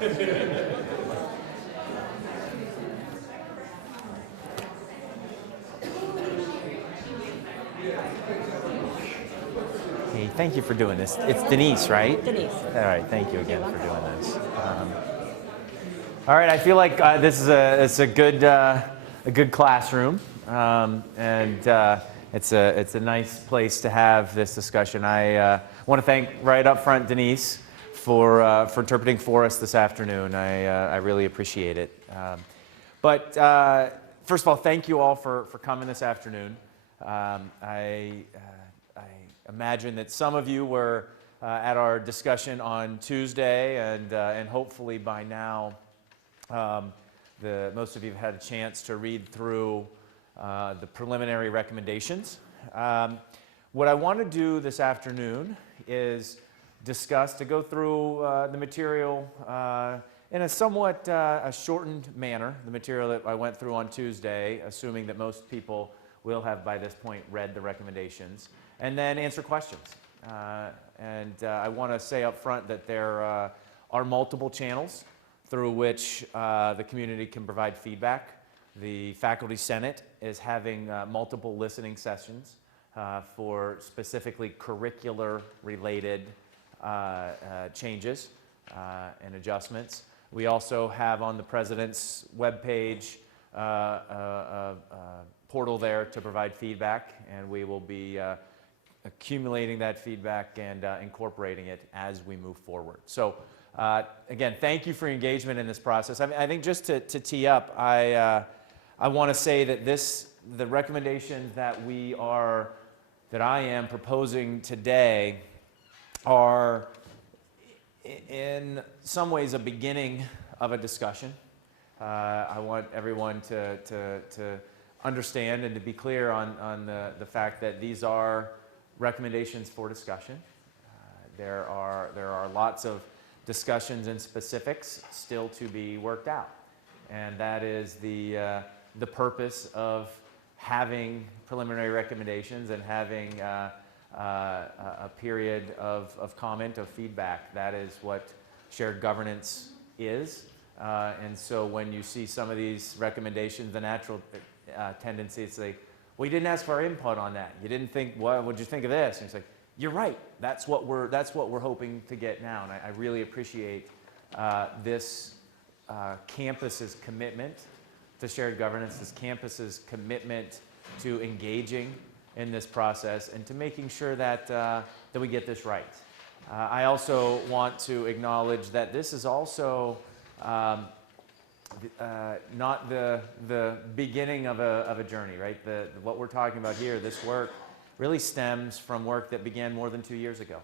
Hey, thank you for doing this. It's Denise, right? Denise. All right, thank you again for doing this. All right, I feel like this is a good classroom, and it's a nice place to have this discussion. I want to thank right up front Denise for interpreting for us this afternoon. I really appreciate it. But first of all, thank you all for coming this afternoon. I imagine that some of you were at our discussion on Tuesday, and hopefully by now most of you have had a chance to read through the preliminary recommendations. What I want to do this afternoon is to go through the material in a somewhat shortened manner, the material that I went through on Tuesday, assuming that most people will have by this point read the recommendations, and then answer questions. I want to say up front that there are multiple channels through which the community can provide feedback. The Faculty Senate is having multiple listening sessions for specifically curricular-related changes and adjustments. We also have on the President's webpage a portal there to provide feedback, and we will be accumulating that feedback and incorporating it as we move forward. So again, thank you for your engagement in this process. I think just to tee up, I want to say that the recommendations that I am proposing today are in some ways a beginning of a discussion. I want everyone to understand and to be clear on the fact that these are recommendations for discussion. There are lots of discussions and specifics still to be worked out, and that is the purpose of having preliminary recommendations and having a period of comment, of feedback. That is what shared governance is. And so when you see some of these recommendations, the natural tendency is to say, well, you didn't ask for our input on that. You didn't think, well, what'd you think of this? And it's like, you're right. That's what we're hoping to get now. And I really appreciate this campus's commitment to shared governance, this campus's commitment to engaging in this process and to making sure that we get this right. I also want to acknowledge that this is also not the beginning of a journey, right? What we're talking about here, this work, really stems from work that began more than 2 years ago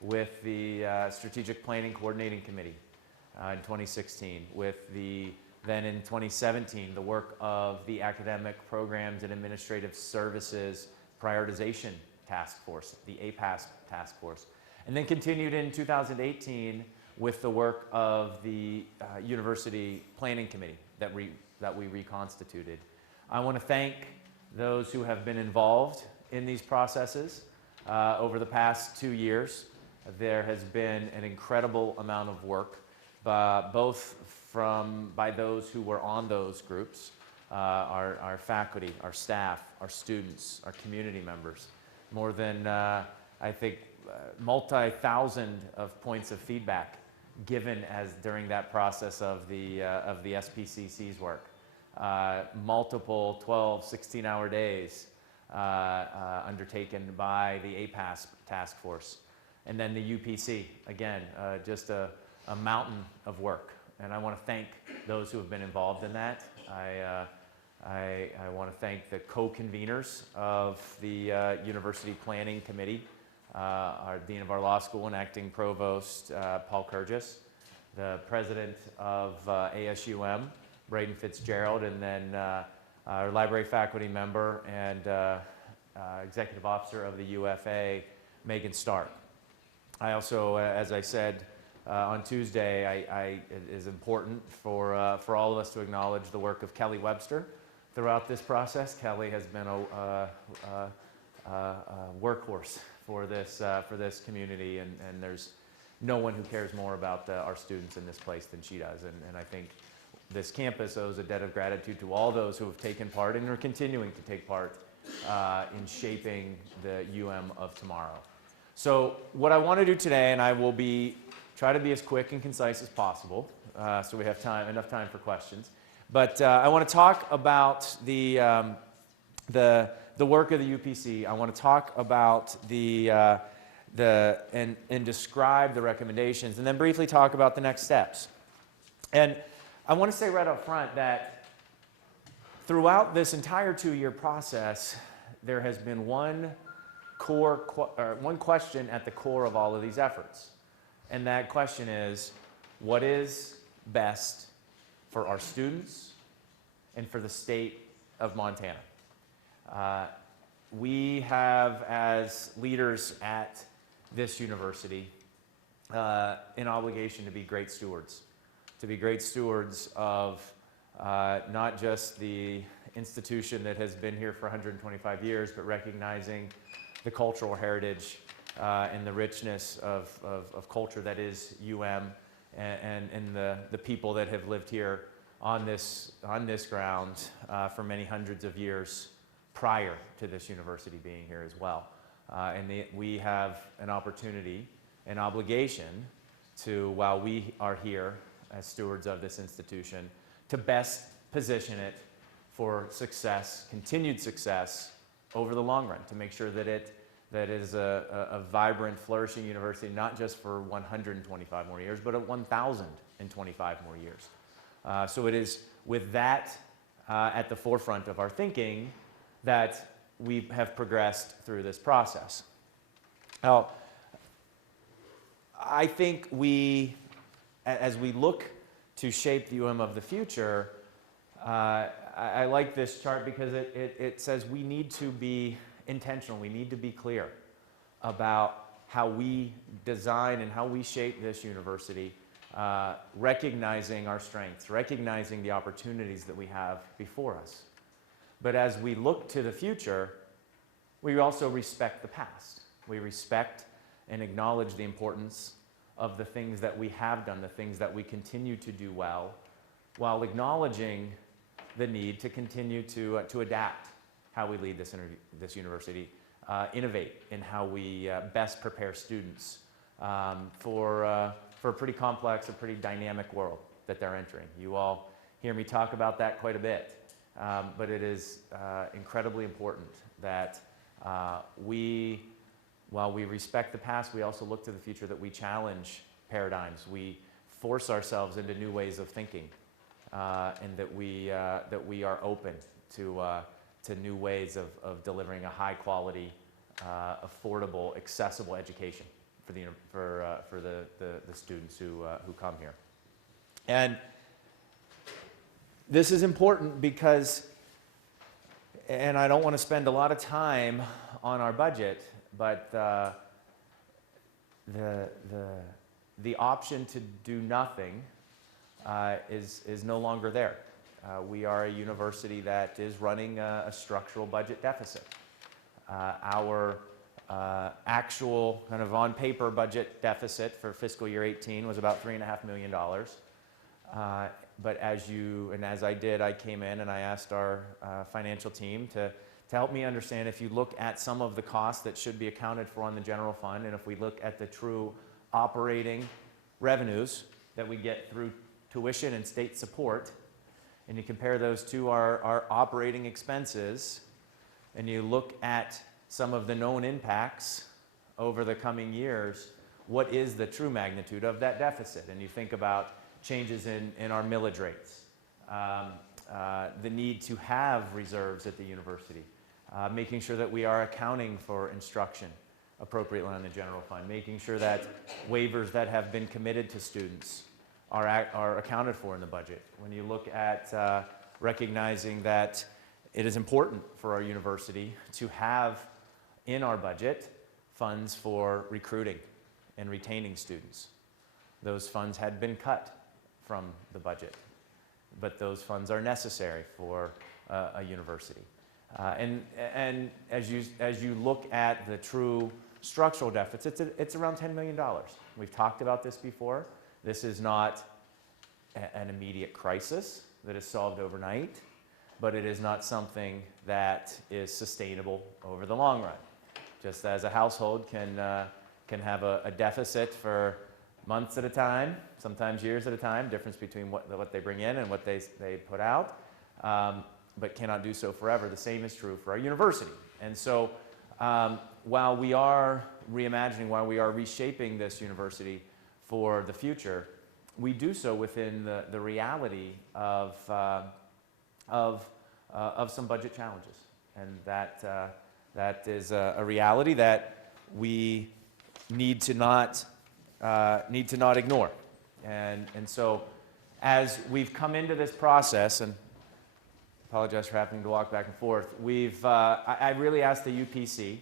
with the Strategic Planning Coordinating Committee in 2016, with then in 2017, the work of the Academic Programs and Administrative Services Prioritization Task Force, the APAS Task Force, and then continued in 2018 with the work of the University Planning Committee that we reconstituted. I want to thank those who have been involved in these processes over the past 2 years. There has been an incredible amount of work, both by those who were on those groups, our faculty, our staff, our students, our community members. More than, I think, multi-thousand of points of feedback given during that process of the SPCC's work. Multiple 12, 16-hour days undertaken by the APAS task force. And then the UPC, again, just a mountain of work. And I want to thank those who have been involved in that. I want to thank the co-conveners of the University Planning Committee, our Dean of our Law School and Acting Provost, Paul Kurgis, the President of ASUM, Braden Fitzgerald, and then our library faculty member and Executive Officer of the UFA, Megan Stark. I also, as I said on Tuesday, it is important for all of us to acknowledge the work of Kelly Webster throughout this process. Kelly has been a workhorse for this community, and there's no one who cares more about our students in this place than she does. And I think this campus owes a debt of gratitude to all those who have taken part and are continuing to take part in shaping the UM of tomorrow. So what I want to do today, and I will try to be as quick and concise as possible, so we have enough time for questions. But I want to talk about the work of the UPC. I want to talk about and describe the recommendations, and then briefly talk about the next steps. And I want to say right up front that throughout this entire 2-year process, there has been one question at the core of all of these efforts. And that question is, what is best for our students and for the state of Montana? We have, as leaders at this university, an obligation to be great stewards. To be great stewards of not just the institution that has been here for 125 years, but recognizing the cultural heritage and the richness of culture that is UM and the people that have lived here on this ground for many hundreds of years prior to this university being here as well. We have an opportunity, an obligation to, while we are here as stewards of this institution, to best position it for success, continued success over the long run, to make sure that it is a vibrant, flourishing university, not just for 125 more years, but at 1,025 more years. So it is with that at the forefront of our thinking that we have progressed through this process. Now, I think as we look to shape the UM of the future, I like this chart because it says we need to be intentional. We need to be clear about how we design and how we shape this university, recognizing our strengths, recognizing the opportunities that we have before us. But as we look to the future, we also respect the past. We respect and acknowledge the importance of the things that we have done, the things that we continue to do well, while acknowledging the need to continue to adapt how we lead this university, innovate in how we best prepare students for a pretty complex, a pretty dynamic world that they're entering. You all hear me talk about that quite a bit, but it is incredibly important that while we respect the past, we also look to the future, that we challenge paradigms. We force ourselves into new ways of thinking, and that we are open to new ways of delivering a high quality, affordable, accessible education for the students who come here. And this is important because, and I don't want to spend a lot of time on our budget, but the option to do nothing is no longer there. We are a university that is running a structural budget deficit. Our actual kind of on paper budget deficit for fiscal year 18 was about $3.5 million. But as I did, I came in and I asked our financial team to help me understand, if you look at some of the costs that should be accounted for on the general fund, and if we look at the true operating revenues that we get through tuition and state support, and you compare those to our operating expenses, and you look at some of the known impacts over the coming years, what is the true magnitude of that deficit? And you think about changes in our millage rates, the need to have reserves at the university, making sure that we are accounting for instruction appropriately on the general fund, making sure that waivers that have been committed to students are accounted for in the budget. When you look at recognizing that it is important for our university to have in our budget funds for recruiting and retaining students. Those funds had been cut from the budget, but those funds are necessary for a university. And as you look at the true structural deficits, it's around $10 million. We've talked about this before. This is not an immediate crisis that is solved overnight, but it is not something that is sustainable over the long run. Just as a household can have a deficit for months at a time, sometimes years at a time, difference between what they bring in and what they put out, but cannot do so forever. The same is true for our university. And so while we are reimagining, while we are reshaping this university for the future, we do so within the reality of some budget challenges. And that is a reality that we need to not ignore. And so as we've come into this process, and apologize for having to walk back and forth, I really asked the UPC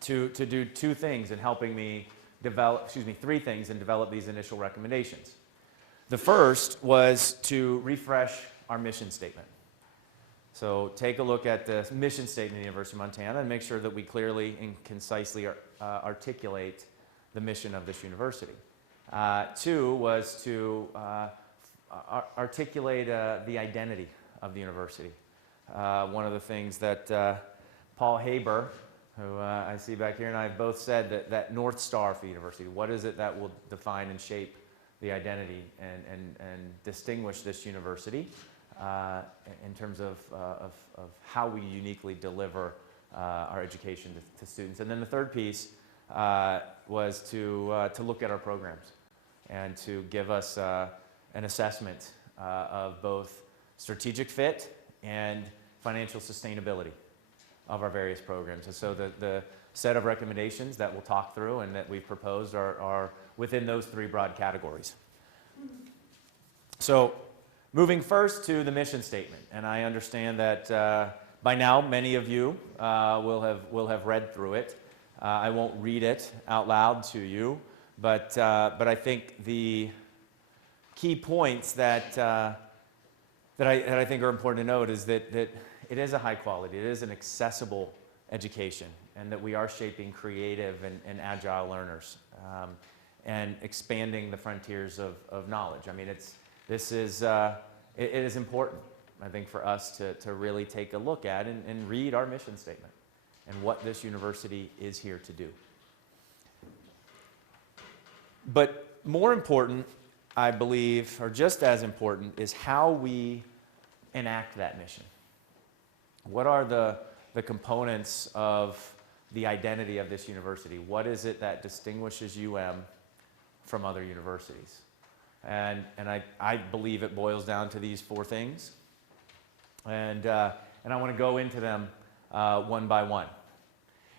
to do two things in helping me three things and develop these initial recommendations. The first was to refresh our mission statement. So take a look at the mission statement of the University of Montana and make sure that we clearly and concisely articulate the mission of this university. Two was to articulate the identity of the university. One of the things that Paul Haber, who I see back here, and I have both said that North Star for the university, what is it that will define and shape the identity and distinguish this university in terms of how we uniquely deliver our education to students. And then the third piece was to look at our programs and to give us an assessment of both strategic fit and financial sustainability of our various programs. And so the set of recommendations that we'll talk through and that we've proposed are within those three broad categories. So moving first to the mission statement, and I understand that by now many of you will have read through it. I won't read it out loud to you, but I think the key points that I think are important to note is that it is a high quality, it is an accessible education, and that we are shaping creative and agile learners and expanding the frontiers of knowledge. I mean, it is important, I think, for us to really take a look at and read our mission statement and what this university is here to do. But more important, I believe, or just as important, is how we enact that mission. What are the components of the identity of this university? What is it that distinguishes UM from other universities? And I believe it boils down to these four things. And I want to go into them one by one.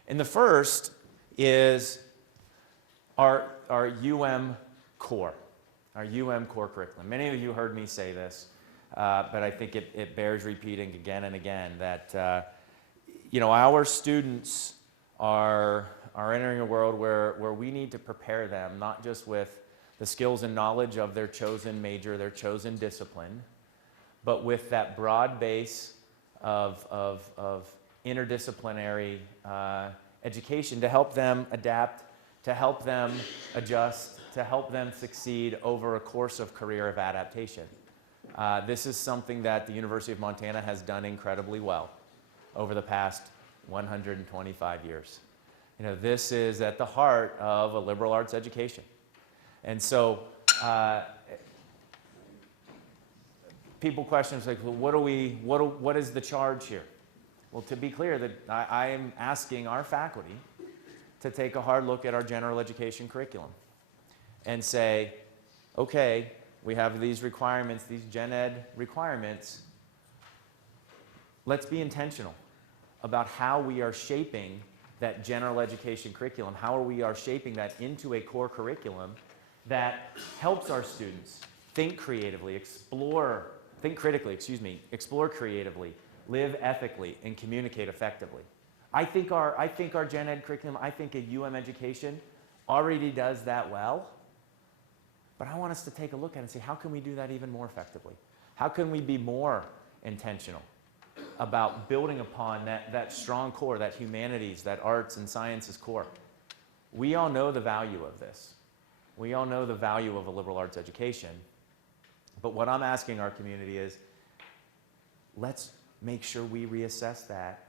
And the first is our UM core, our UM core curriculum. Many of you heard me say this, but I think it bears repeating again and again that our students are entering a world where we need to prepare them not just with the skills and knowledge of their chosen major, their chosen discipline, but with that broad base of interdisciplinary education to help them adapt, to help them adjust, to help them succeed over a course of career of adaptation. This is something that the University of Montana has done incredibly well over the past 125 years. This is at the heart of a liberal arts education. And so people question, like, well, what is the charge here? Well, to be clear, that I am asking our faculty to take a hard look at our general education curriculum and say, okay, we have these requirements, these gen ed requirements. Let's be intentional about how we are shaping that general education curriculum, how we are shaping that into a core curriculum that helps our students think creatively, explore creatively, live ethically, and communicate effectively. I think our gen ed curriculum, I think a UM education already does that well, but I want us to take a look at it and say, how can we do that even more effectively? How can we be more intentional about building upon that strong core, that humanities, that arts and sciences core. We all know the value of this. We all know the value of a liberal arts education. But what I'm asking our community is, let's make sure we reassess that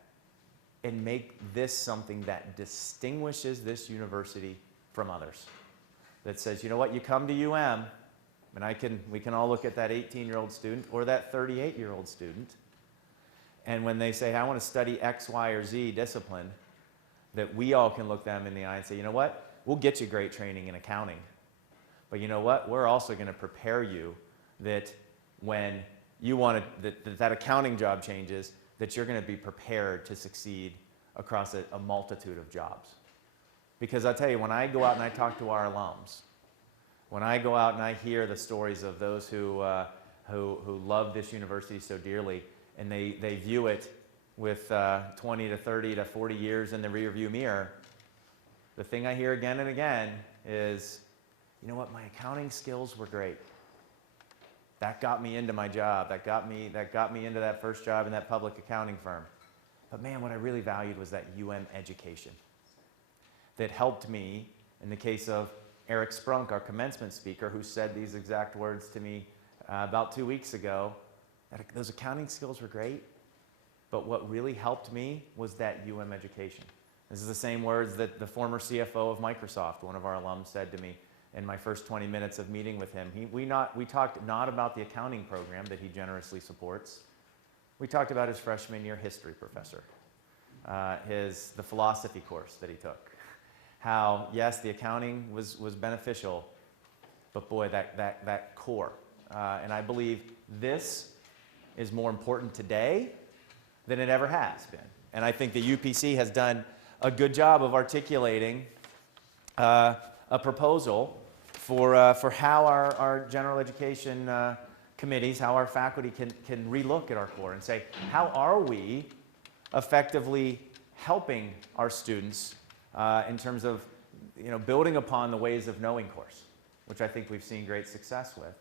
and make this something that distinguishes this university from others. That says, you know what, you come to UM, and we can all look at that 18-year-old student or that 38-year-old student, and when they say, I want to study X, Y, or Z discipline, that we all can look them in the eye and say, you know what, we'll get you great training in accounting. But you know what, we're also going to prepare you that when you want to, that accounting job changes, that you're going to be prepared to succeed across a multitude of jobs. Because I'll tell you, when I go out and I talk to our alums, when I go out and I hear the stories of those who love this university so dearly, and they view it with 20 to 30 to 40 years in the rearview mirror, the thing I hear again and again is, you know what, my accounting skills were great. That got me into my job. That got me into that first job in that public accounting firm. But man, what I really valued was that UM education that helped me, in the case of Eric Sprunk, our commencement speaker, who said these exact words to me about 2 weeks ago, that those accounting skills were great, but what really helped me was that UM education. This is the same words that the former CFO of Microsoft, one of our alums, said to me in my first 20 minutes of meeting with him. We talked not about the accounting program that he generously supports. We talked about his freshman year history professor, the philosophy course that he took. How, yes, the accounting was beneficial, but boy, that core. And I believe this is more important today than it ever has been. And I think the UPC has done a good job of articulating a proposal for how our general education committees, how our faculty can relook at our core and say, how are we effectively helping our students in terms of building upon the ways of knowing course, which I think we've seen great success with,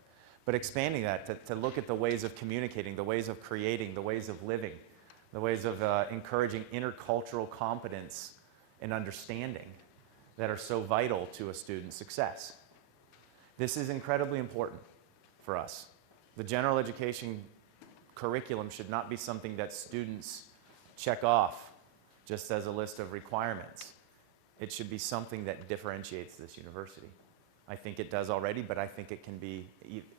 but expanding that to look at the ways of communicating, the ways of creating, the ways of living, the ways of encouraging intercultural competence and understanding that are so vital to a student's success. This is incredibly important for us. The general education curriculum should not be something that students check off just as a list of requirements. It should be something that differentiates this university. I think it does already, but I think it can be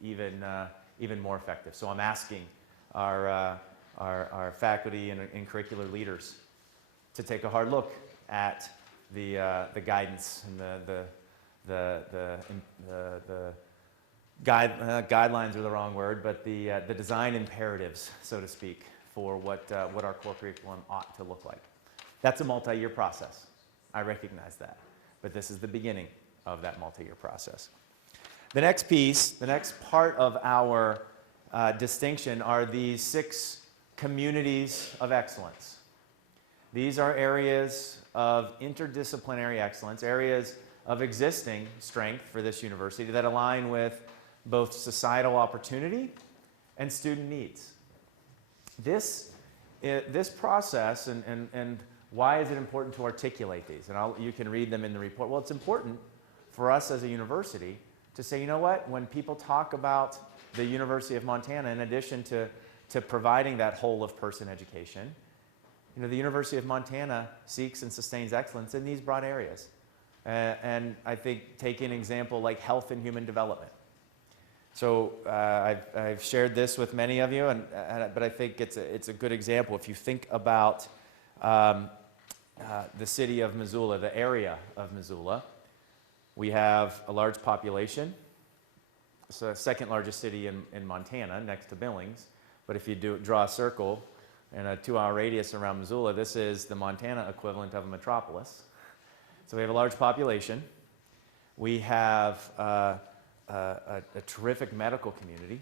even more effective. So I'm asking our faculty and curricular leaders to take a hard look at the guidance and the guidelines are the wrong word, but the design imperatives, so to speak, for what our core curriculum ought to look like. That's a multi-year process. I recognize that, but this is the beginning of that multi-year process. The next piece, the next part of our distinction are these 6 communities of excellence. These are areas of interdisciplinary excellence, areas of existing strength for this university that align with both societal opportunity and student needs. This process, and why is it important to articulate these? And you can read them in the report. Well, it's important for us as a university to say, you know what, when people talk about the University of Montana, in addition to providing that whole of person education, the University of Montana seeks and sustains excellence in these broad areas. And I think take an example like health and human development. So I've shared this with many of you, but I think it's a good example. If you think about the city of Missoula, the area of Missoula, we have a large population. It's the second largest city in Montana, next to Billings. But if you draw a circle in a 2-hour radius around Missoula, this is the Montana equivalent of a metropolis. So we have a large population. We have a terrific medical community,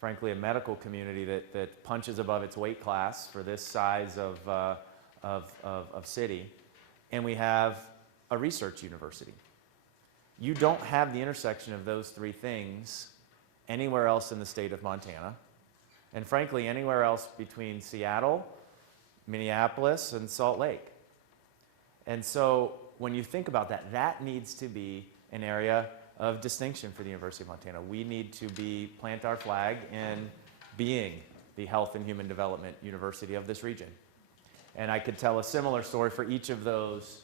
frankly, a medical community that punches above its weight class for this size of city. And we have a research university. You don't have the intersection of those 3 things anywhere else in the state of Montana. and frankly, anywhere else between Seattle, Minneapolis, and Salt Lake. And so when you think about that, that needs to be an area of distinction for the University of Montana. We need to plant our flag in being the Health and Human Development University of this region. And I could tell a similar story for each of those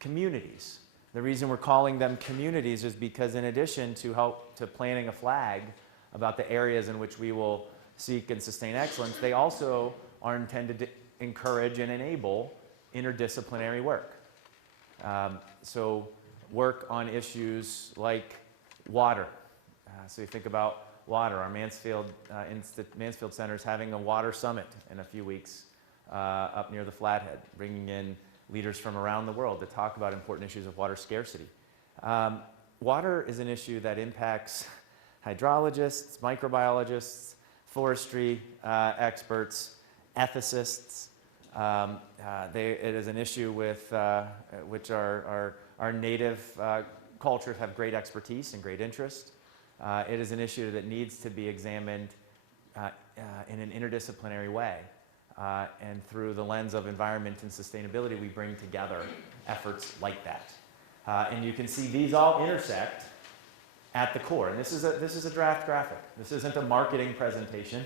communities. The reason we're calling them communities is because in addition to planting a flag about the areas in which we will seek and sustain excellence, they also are intended to encourage and enable interdisciplinary work. So work on issues like water. So you think about water. Our Mansfield Center is having a water summit in a few weeks up near the Flathead, bringing in leaders from around the world to talk about important issues of water scarcity. Water is an issue that impacts hydrologists, microbiologists, forestry experts, ethicists. It is an issue with which our native cultures have great expertise and great interest. It is an issue that needs to be examined in an interdisciplinary way. And through the lens of environment and sustainability, we bring together efforts like that. And you can see these all intersect at the core. And this is a draft graphic. This isn't a marketing presentation.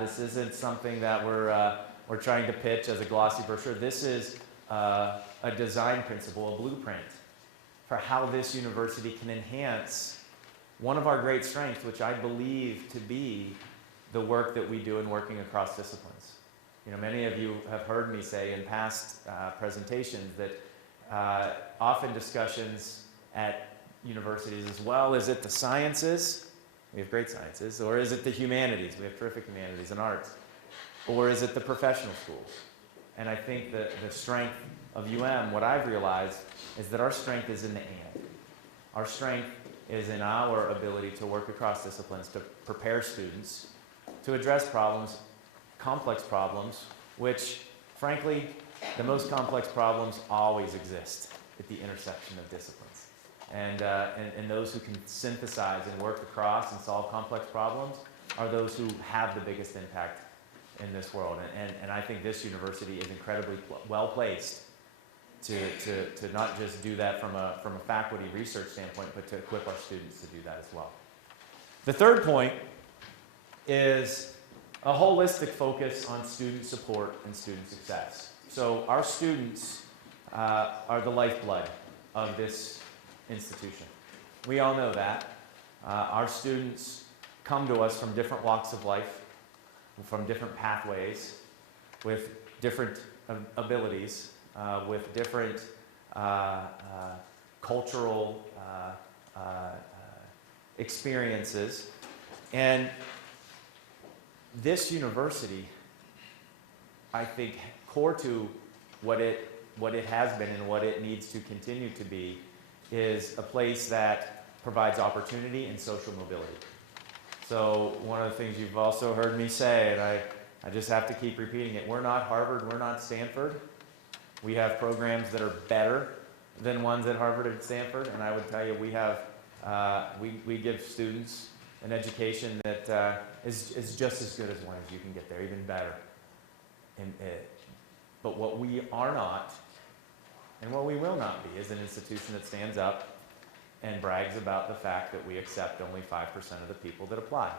This isn't something that we're trying to pitch as a glossy brochure. This is a design principle, a blueprint for how this university can enhance one of our great strengths, which I believe to be the work that we do in working across disciplines. You know, many of you have heard me say in past presentations that often discussions at universities as well, is it the sciences? We have great sciences. Or is it the humanities? We have terrific humanities and arts. Or is it the professional schools? And I think that the strength of what I've realized is that our strength is in the and. Our strength is in our ability to work across disciplines, to prepare students, to address problems, complex problems, which, frankly, the most complex problems always exist at the intersection of disciplines. And those who can synthesize and work across and solve complex problems are those who have the biggest impact in this world. And I think this university is incredibly well placed to not just do that from a faculty research standpoint, but to equip our students to do that as well. The third point is a holistic focus on student support and student success. So our students are the lifeblood of this institution. We all know that. Our students come to us from different walks of life, from different pathways, with different abilities, with different cultural experiences. And this university, I think, core to what it has been and what it needs to continue to be, is a place that provides opportunity and social mobility. So one of the things you've also heard me say, and I just have to keep repeating it, we're not Harvard, we're not Stanford. We have programs that are better than ones at Harvard and Stanford, and I would tell you we give students an education that is just as good as one as you can get there, even better. But what we are not, and what we will not be, is an institution that stands up and brags about the fact that we accept only 5% of the people that apply.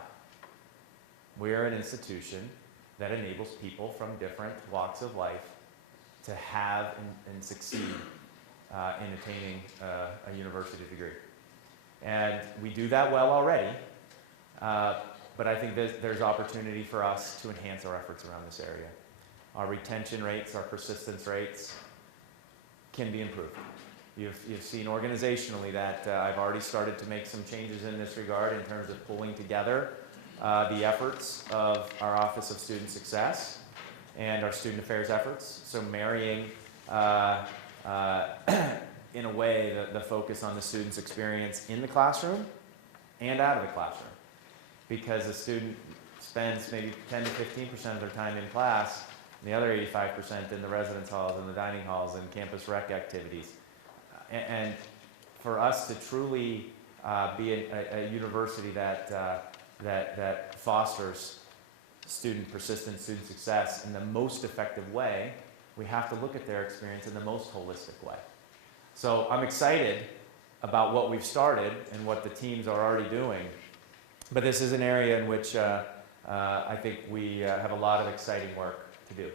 We are an institution that enables people from different walks of life to have and succeed in attaining a university degree. And we do that well already, but I think there's opportunity for us to enhance our efforts around this area. Our retention rates, our persistence rates can be improved. You've seen organizationally that I've already started to make some changes in this regard in terms of pulling together the efforts of our Office of Student Success and our student affairs efforts. So marrying, in a way, the focus on the student's experience in the classroom and out of the classroom. Because a student spends maybe 10 to 15% of their time in class, and the other 85% in the residence halls and the dining halls and campus rec activities. And for us to truly be a university that fosters student persistence, student success in the most effective way, we have to look at their experience in the most holistic way. So I'm excited about what we've started and what the teams are already doing, but this is an area in which I think we have a lot of exciting work to do.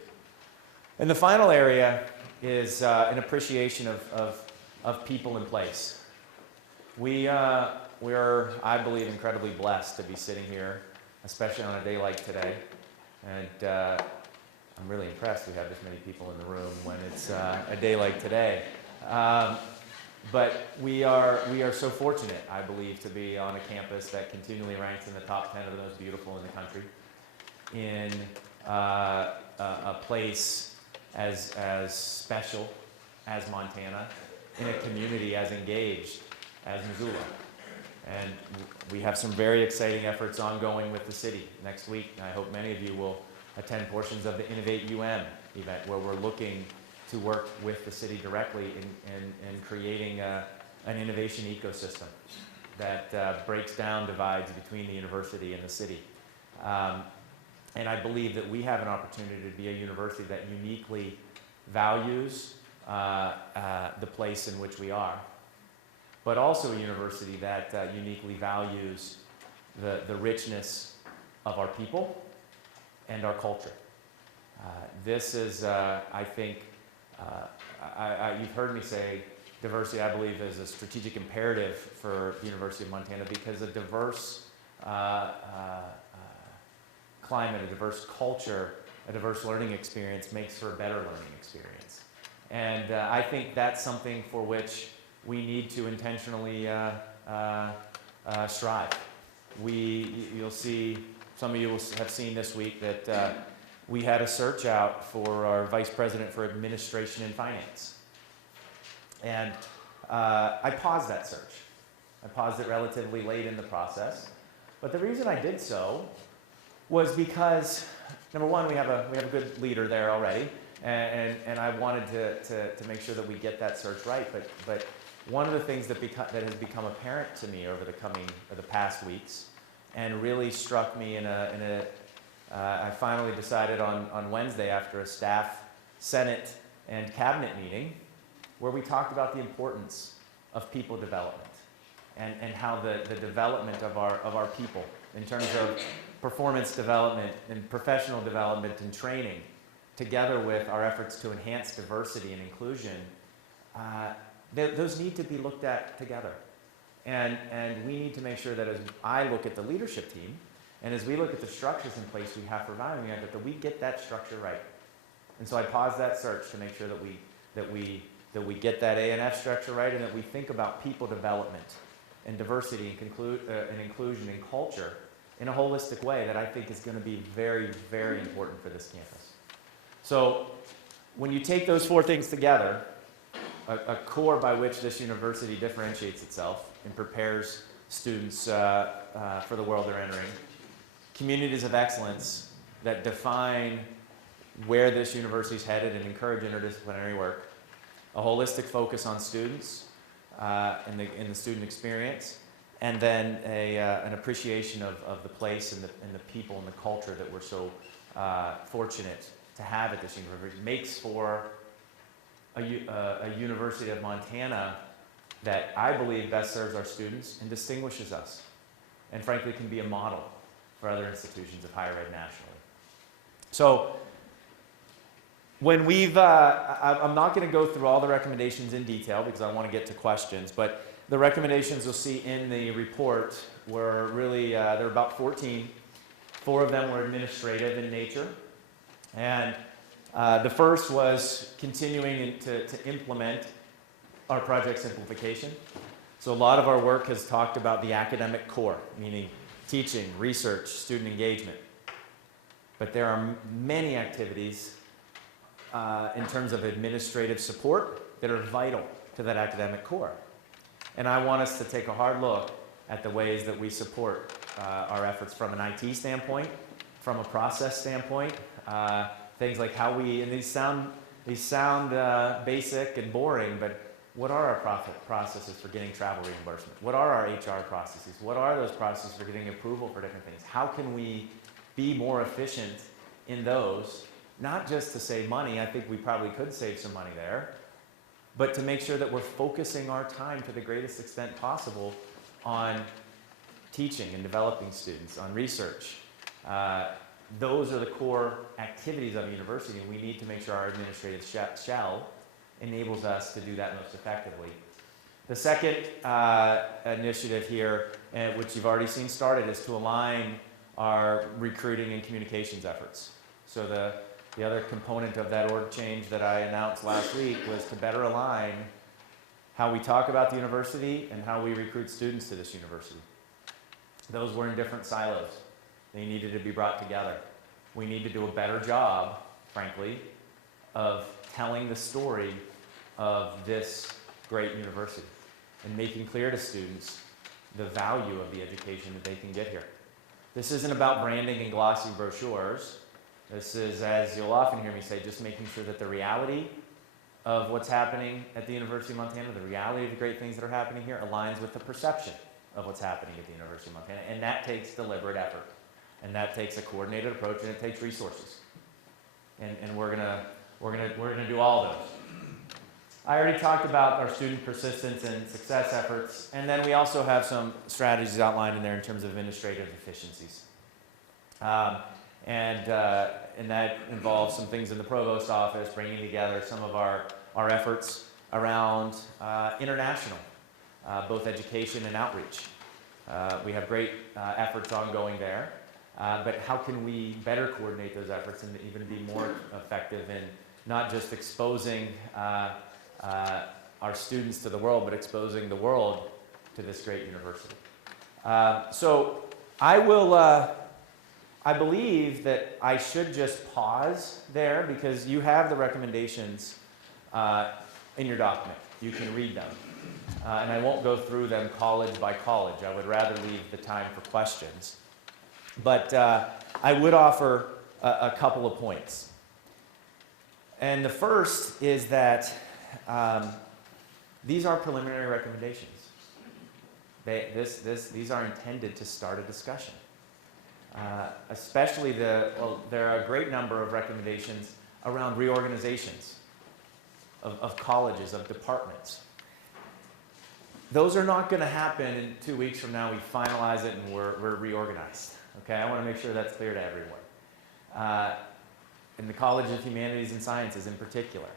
And the final area is an appreciation of people and place. We are, I believe, incredibly blessed to be sitting here, especially on a day like today. And I'm really impressed we have this many people in the room when it's a day like today. But we are so fortunate, I believe, to be on a campus that continually ranks in the top 10 of the most beautiful in the country, in a place as special as Montana, in a community as engaged as Missoula. And we have some very exciting efforts ongoing with the city next week. And I hope many of you will attend portions of the Innovate UM event, where we're looking to work with the city directly in creating an innovation ecosystem that breaks down divides between the university and the city. And I believe that we have an opportunity to be a university that uniquely values the place in which we are, but also a university that uniquely values the richness of our people and our culture. This is, I think, you've heard me say diversity, I believe, is a strategic imperative for the University of Montana, because a diverse climate, a diverse culture, a diverse learning experience makes for a better learning experience. And I think that's something for which we need to intentionally strive. You'll see, some of you will have seen this week that we had a search out for our Vice President for Administration and Finance. And I paused that search. I paused it relatively late in the process. But the reason I did so was because, number one, we have a good leader there already, and I wanted to make sure that we get that search right. But one of the things that has become apparent to me over the past weeks, and really struck me I finally decided on Wednesday, after a staff, Senate, and cabinet meeting, where we talked about the importance of people development and how the development of our people in terms of performance development and professional development and training, together with our efforts to enhance diversity and inclusion, those need to be looked at together. And we need to make sure that as I look at the leadership team, and as we look at the structures in place we have for valuing it, that we get that structure right. And so I paused that search to make sure that we get that A&F structure right, and that we think about people development and diversity and inclusion and culture in a holistic way that I think is going to be very, very important for this campus. So when you take those four things together, a core by which this university differentiates itself and prepares students for the world they're entering, communities of excellence that define where this university is headed and encourage interdisciplinary work, a holistic focus on students in the student experience, and then an appreciation of the place and the people and the culture that we're so fortunate to have at this university makes for a University of Montana that I believe best serves our students and distinguishes us, and frankly can be a model for other institutions of higher ed nationally. So when I'm not going to go through all the recommendations in detail because I want to get to questions, but the recommendations you'll see in the report were really, there were about 14. 4 of them were administrative in nature. And the first was continuing to implement our project simplification. So a lot of our work has talked about the academic core, meaning teaching, research, student engagement. But there are many activities in terms of administrative support that are vital to that academic core. And I want us to take a hard look at the ways that we support our efforts from an IT standpoint, from a process standpoint, things like how and these sound basic and boring, but what are our processes for getting travel reimbursement? What are our HR processes? What are those processes for getting approval for different things? How can we be more efficient in those, not just to save money, I think we probably could save some money there, but to make sure that we're focusing our time to the greatest extent possible on teaching and developing students, on research. Those are the core activities of a university, and we need to make sure our administrative shell enables us to do that most effectively. The second initiative here, which you've already seen started, is to align our recruiting and communications efforts. So the other component of that org change that I announced last week was to better align how we talk about the university and how we recruit students to this university. Those were in different silos. They needed to be brought together. We need to do a better job, frankly, of telling the story of this great university and making clear to students the value of the education that they can get here. This isn't about branding and glossy brochures. This is, as you'll often hear me say, just making sure that the reality of what's happening at the University of Montana, the reality of the great things that are happening here, aligns with the perception of what's happening at the University of Montana. And that takes deliberate effort. And that takes a coordinated approach, and it takes resources. And we're gonna do all those. I already talked about our student persistence and success efforts, and then we also have some strategies outlined in there in terms of administrative efficiencies. And that involves some things in the provost office, bringing together some of our efforts around international, both education and outreach. We have great efforts ongoing there, but how can we better coordinate those efforts and even be more effective in not just exposing our students to the world, but exposing the world to this great university. So I will, I believe that I should just pause there because you have the recommendations in your document. You can read them. And I won't go through them college by college. I would rather leave the time for questions. But I would offer a couple of points. And the first is that these are preliminary recommendations. These are intended to start a discussion. Especially there are a great number of recommendations around reorganizations of colleges, of departments. Those are not going to happen in 2 weeks from now. We finalize it and we're reorganized. Okay, I want to make sure that's clear to everyone. In the College of Humanities and Sciences in particular,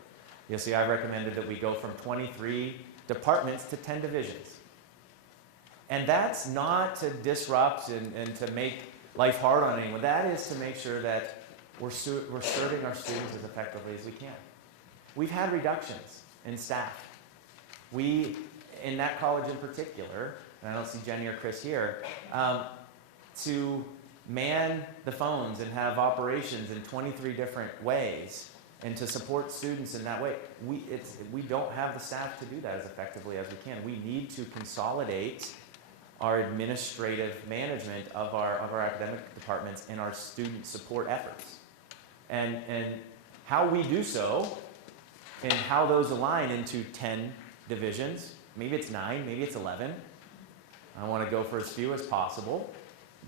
you'll see I've recommended that we go from 23 departments to 10 divisions. And that's not to disrupt and to make life hard on anyone. That is to make sure that we're serving our students as effectively as we can. We've had reductions in staff. We, in that college in particular, and I don't see Jenny or Chris here, to man the phones and have operations in 23 different ways and to support students in that way, we don't have the staff to do that as effectively as we can. We need to consolidate our administrative management of our academic departments and our student support efforts. And how we do so and how those align into 10 divisions, maybe it's 9, maybe it's 11. I want to go for as few as possible.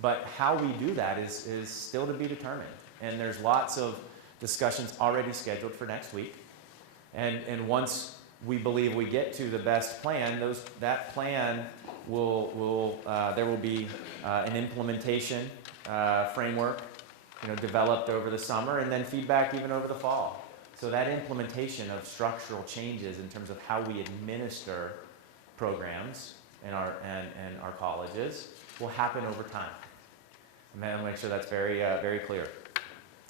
But how we do that is still to be determined. And there's lots of discussions already scheduled for next week. And once we believe we get to the best plan, that plan there will be an implementation framework, developed over the summer, and then feedback even over the fall. So that implementation of structural changes in terms of how we administer programs in our colleges will happen over time. And I'll make sure that's very, very clear.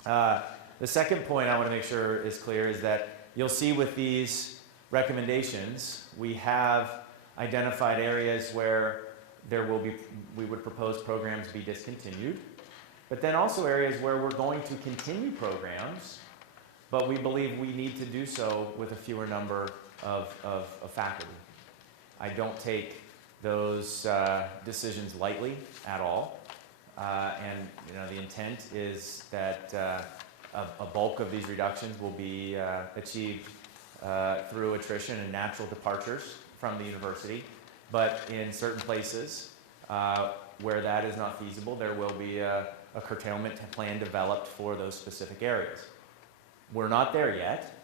The second point I want to make sure is clear is that you'll see with these recommendations, we have identified areas where we would propose programs be discontinued, but then also areas where we're going to continue programs, but we believe we need to do so with a fewer number of faculty. I don't take those decisions lightly at all. And the intent is that a bulk of these reductions will be achieved through attrition and natural departures from the university. But in certain places where that is not feasible, there will be a a curtailment plan developed for those specific areas. We're not there yet.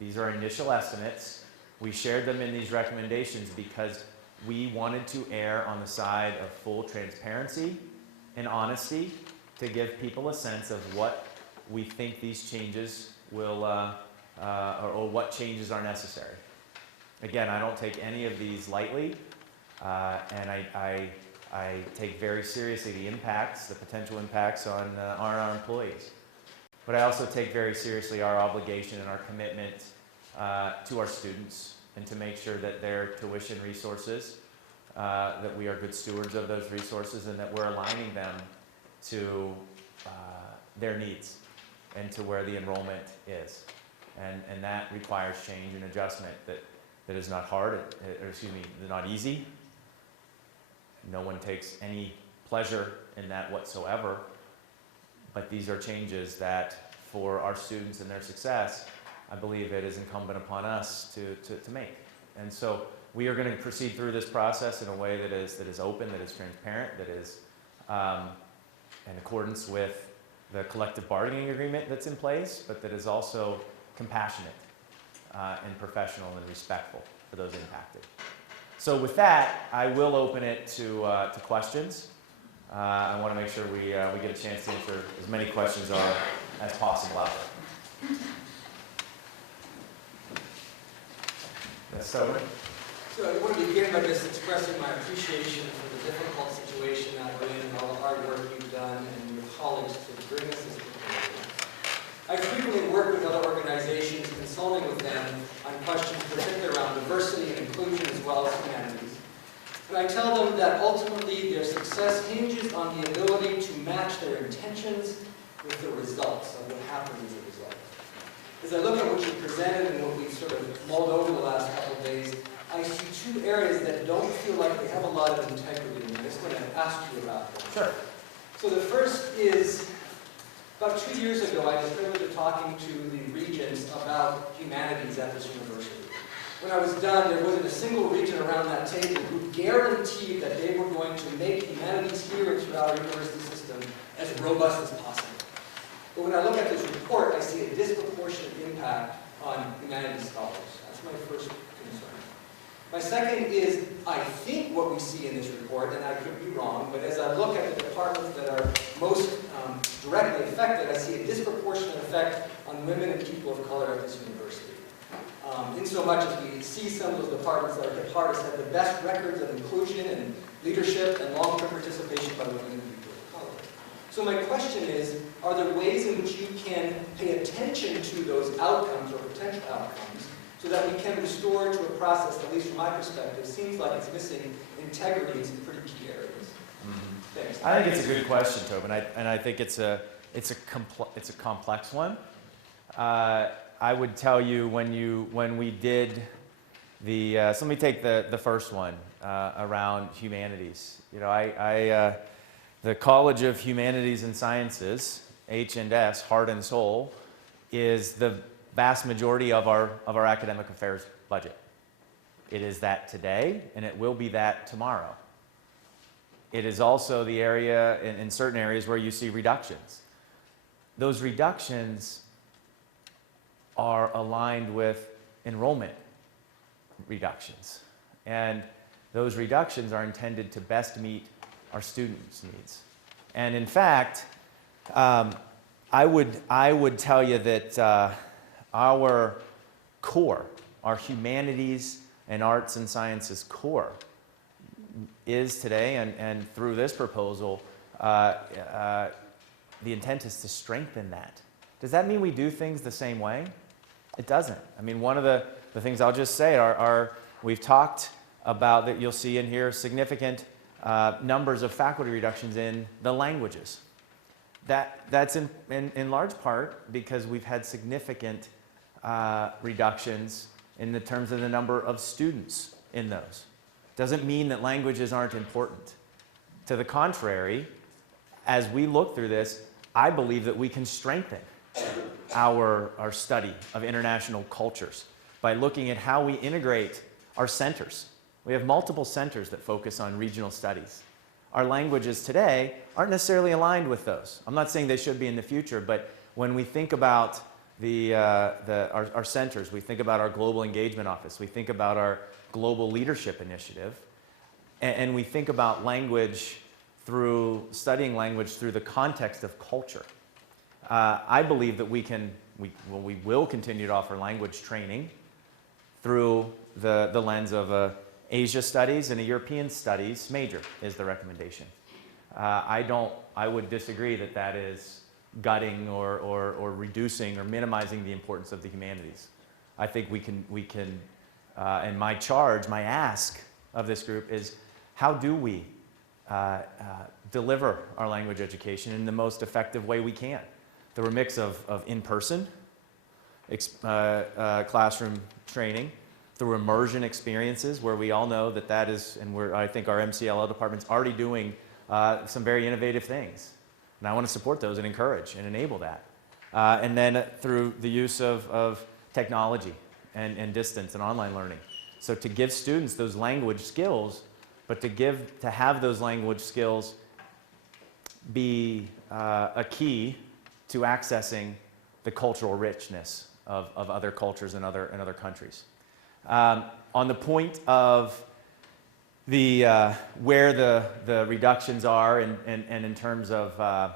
These are initial estimates. We shared them in these recommendations because we wanted to err on the side of full transparency and honesty to give people a sense of what we think these changes will, or what changes are necessary. Again, I don't take any of these lightly, and I take very seriously the impacts, the potential impacts on our employees. But I also take very seriously our obligation and our commitment to our students, and to make sure that their tuition resources, that we are good stewards of those resources, and that we're aligning them to their needs and to where the enrollment is. And that requires change and adjustment that is not hard, or excuse me, not easy. No one takes any pleasure in that whatsoever, but these are changes that, for our students and their success, I believe it is incumbent upon us to make. And so we are going to proceed through this process in a way that is open, that is transparent, that is in accordance with the collective bargaining agreement that's in place, but that is also compassionate and professional and respectful for those impacted. So with that, I will open it to questions. I want to make sure we get a chance to answer as many questions as possible out there. Yes, so I want to begin by just expressing my appreciation for the difficult situation that we're in and all the hard work you've done and your colleagues to bring us this proposal. I frequently work with other organizations, consulting with them on questions particularly around diversity and inclusion as well as humanities. And I tell them that ultimately their success hinges on the ability to match their intentions with the results of what happens as a result. As I look at what you presented and what we've sort of mulled over the last couple of days, I see two areas that don't feel like they have a lot of integrity, and I'm just going to ask you about them. sure. So the first is, about 2 years ago, I was privileged of talking to the regents about humanities at this university. When I was done, there wasn't a single regent around that table who guaranteed that they were going to make humanities here and throughout our university system as robust as possible. But when I look at this report, I see a disproportionate impact on humanities scholars. That's my first concern. My second is, I think what we see in this report, and I could be wrong, but as I look at the departments that are most directly affected, I see a disproportionate effect on women and people of color at this university. In so much as we see some of those departments that are hit hardest have the best records of inclusion and leadership and long-term participation by women and people of color. So my question is, are there ways in which you can pay attention to those outcomes or potential outcomes so that we can restore to a process, at least from my perspective, seems like it's missing integrity in some pretty key areas? Mm-hmm. Thanks. I think it's a good question, Tobin, and I think it's a complex one. I would tell you when we did the so let me take the first one around humanities. You know, the College of Humanities and Sciences, H&S, heart and soul, is the vast majority of our academic affairs budget. It is that today, and it will be that tomorrow. It is also the area in certain areas where you see reductions. Those reductions are aligned with enrollment reductions. And those reductions are intended to best meet our students' needs. And in fact, I would tell you that our core, our humanities and arts and sciences core, is today, and through this proposal, the intent is to strengthen that. Does that mean we do things the same way? It doesn't. I mean, one of the things I'll just say are we've talked about that you'll see in here significant numbers of faculty reductions in the languages. That's in large part because we've had significant reductions in the terms of the number of students in those. Doesn't mean that languages aren't important. To the contrary, as we look through this, I believe that we can strengthen our study of international cultures by looking at how we integrate our centers. We have multiple centers that focus on regional studies. our languages today aren't necessarily aligned with those. I'm not saying they should be in the future, but when we think about our centers, we think about our Global Engagement Office, we think about our Global Leadership Initiative, and we think about language studying language through the context of culture. I believe that we will continue to offer language training through the lens of a Asia Studies and a European Studies major is the recommendation. I would disagree that that is gutting or reducing or minimizing the importance of the humanities. I think we can, and my charge, my ask of this group is, how do we deliver our language education in the most effective way we can? Through a mix of in-person classroom training, through immersion experiences, where we all know that is, and I think our MCLL department's already doing some very innovative things. And I want to support those and encourage and enable that. And then through the use of technology and distance and online learning. So to give students those language skills, but to have those language skills be a key to accessing the cultural richness of other cultures and other countries. On the point of where the reductions are and in terms of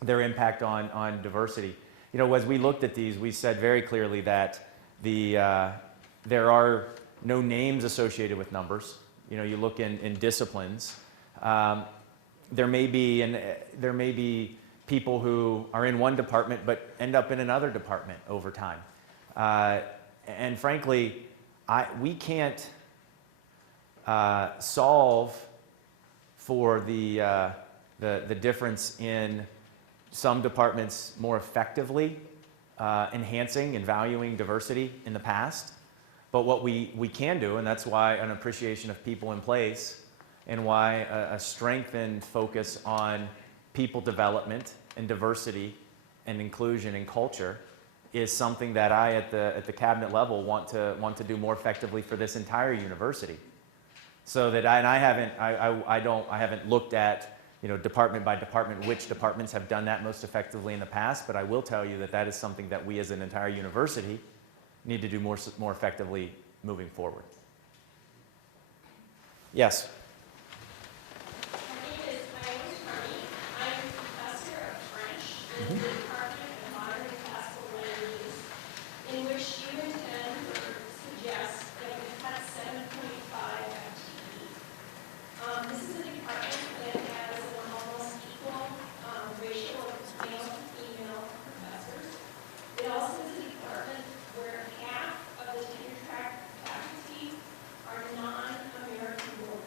their impact on diversity, as we looked at these, we said very clearly that there are no names associated with numbers. You look in disciplines. There may be people who are in one department but end up in another department over time. And frankly, we can't solve for the difference in some departments more effectively enhancing and valuing diversity in the past. But what we can do, and that's why an appreciation of people in place and why a strengthened focus on people development and diversity and inclusion and culture is something that I, at the cabinet level, want to do more effectively for this entire university. So that I haven't looked at department by department which departments have done that most effectively in the past, but I will tell you that is something that we as an entire university need to do more effectively moving forward. Yes. My name is Carney. I'm a professor of French in the Department of Modern and Classical Languages, in which you intend or suggest that we cut 7.5 FTE. This is a department that has an almost equal ratio of male to female professors. It also is a department where half of the tenure track faculty are non-American born.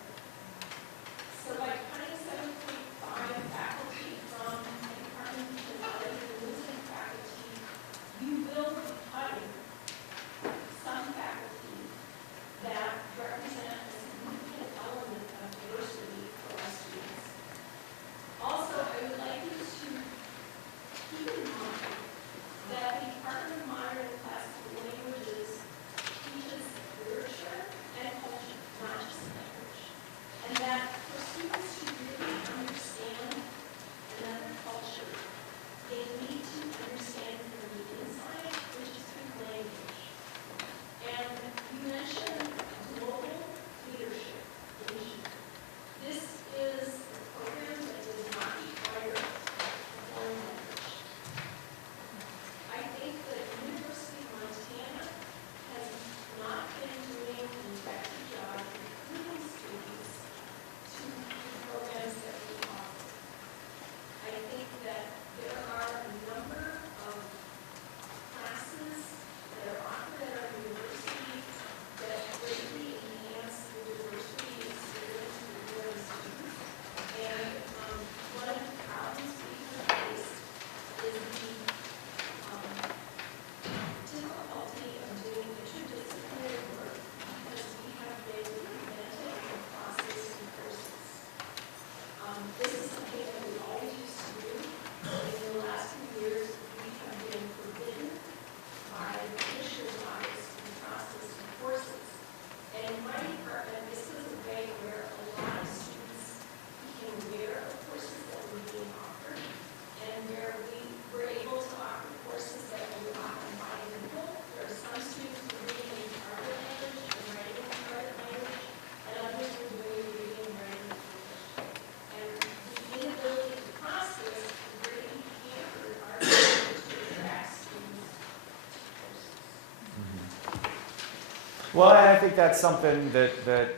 Well, I think that's something that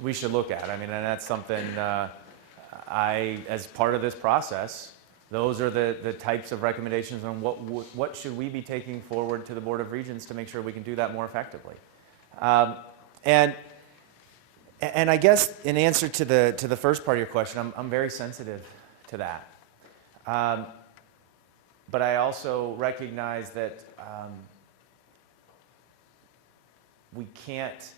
we should look at. I mean, and that's something as part of this process, those are the types of recommendations on what should we be taking forward to the Board of Regents to make sure we can do that more effectively. And I guess in answer to the first part of your question, I'm very sensitive to that. But I also recognize that we can't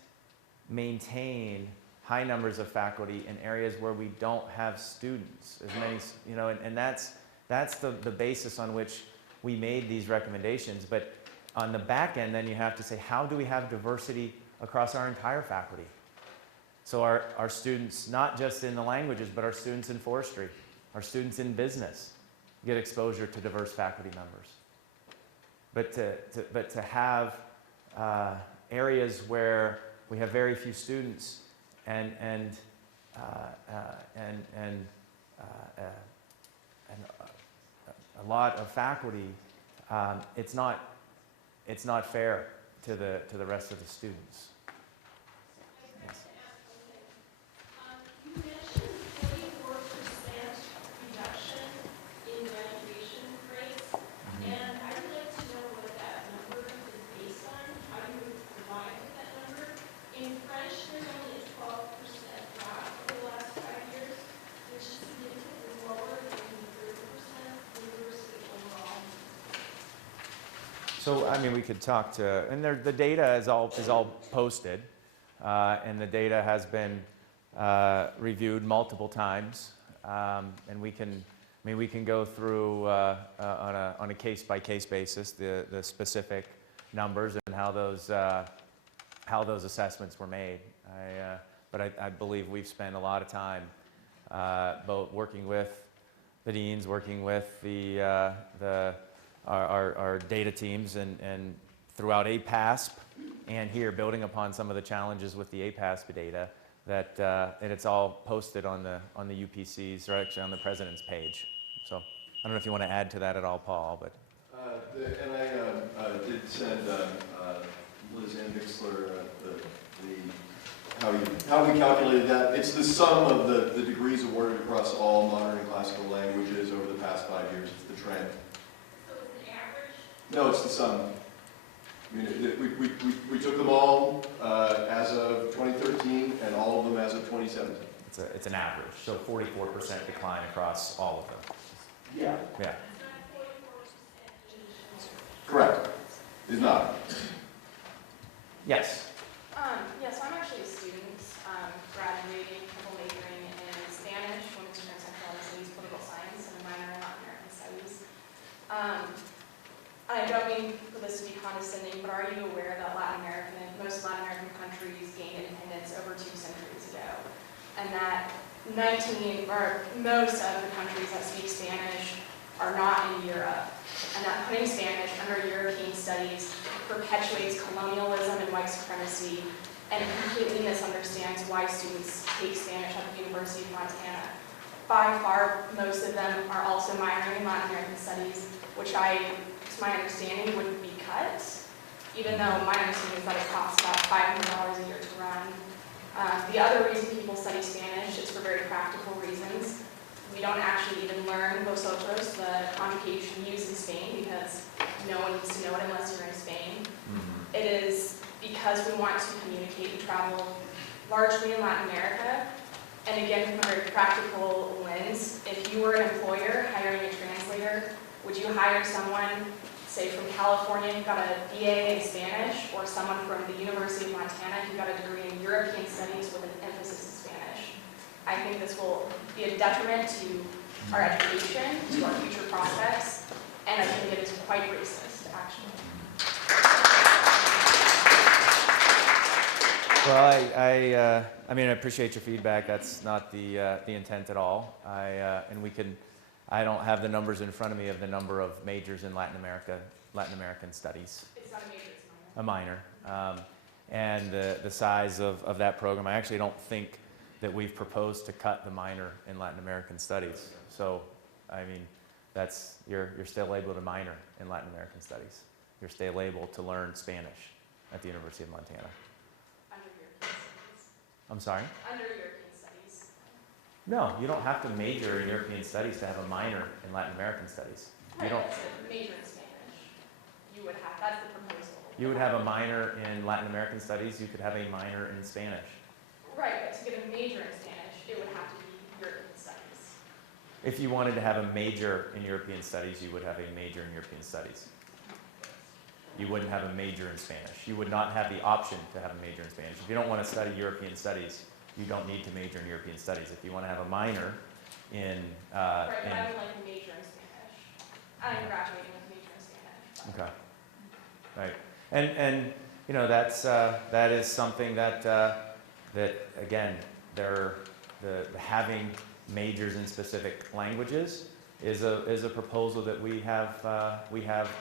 maintain high numbers of faculty in areas where we don't have students, as many, you know, and that's the basis on which we made these recommendations. But on the back end, then you have to say, how do we have diversity across our entire faculty? So our students, not just in the languages, but our students in forestry, our students in business, get exposure to diverse faculty members. But to have areas where we have very few students and a lot of faculty, it's not fair to the rest of the students. I'd like to ask something. You mentioned 44% reduction in graduation rates, and I would like to know what that number is based on. How do you arrive at that number? In French, there's only a 12% drop over the last 5 years, which is significantly lower than the 30% university overall. So, I mean, we could talk to, and the data is all posted, and the data has been reviewed multiple times, and we can go through on a case-by-case basis the specific numbers and how those assessments were made. But I believe we've spent a lot of time both working with the deans, working with our data teams and throughout APASP, and here building upon some of the challenges with the APASP data and it's all posted on the UPCs, or actually on the president's page. So I don't know if you want to add to that at all, Paul, but. And I did send Liz Ann Bixler how we calculated that. It's the sum of the degrees awarded across all modern and classical languages over the past 5 years. It's the trend. So it's an average? No, it's the sum. I mean, we took them all as of 2013 and all of them as of 2017. It's an average, so 44% decline across all of them. Yeah. Yeah. Correct. Is not. Yes. Yes, I'm actually a student, graduating, triple majoring in Spanish, women's and sexual studies, political science, and a minor in Latin American studies. I don't mean for this to be condescending, but are you aware that most Latin American countries gained independence over 2 centuries ago? And that most of the countries that speak Spanish are not in Europe, and that putting Spanish under European studies perpetuates colonialism and white supremacy, and completely misunderstands why students take Spanish at the University of Montana. By far, most of them are also minoring in Latin American studies, which to my understanding, would be cut, even though my understanding is that it costs about $500 a year to run. The other reason people study Spanish is for very practical reasons. We don't actually even learn vosotros, the conjugation used in Spain, because no one needs to know it unless you're in Spain. Mm-hmm. It is because we want to communicate and travel largely in Latin America. And again, from a very practical lens, if you were an employer hiring a translator, would you hire someone, say from California who got a BA in Spanish, or someone from the University of Montana who got a degree in European studies with an emphasis in Spanish? I think this will be a detriment to our education, to our future prospects, and I think it is quite racist, actually. Well, I mean, I appreciate your feedback. That's not the intent at all. I don't have the numbers in front of me of the number of majors in Latin American studies. It's not a major, it's a minor. A minor. And the size of that program, I actually don't think that we've proposed to cut the minor in Latin American studies. So, I mean, you're still able to minor in Latin American studies. You're still able to learn Spanish at the University of Montana. I'm sorry? under European studies. No, you don't have to major in European studies to have a minor in Latin American studies. You Right, don't. it's a major in Spanish. You would have, that's the proposal. You would have a minor in Latin American studies, you could have a minor in Spanish. Right, but to get a major in Spanish, it would have to be European studies. If you wanted to have a major in European studies, you would have a major in European studies. You wouldn't have a major in Spanish. You would not have the option to have a major in Spanish. If you don't want to study European studies, you don't need to major in European studies. If you want to have a minor in, Right, but I would like a major in Spanish. I'm graduating with a major in Spanish. okay, right, and you know that is something that that again, having majors in specific languages is a proposal that we have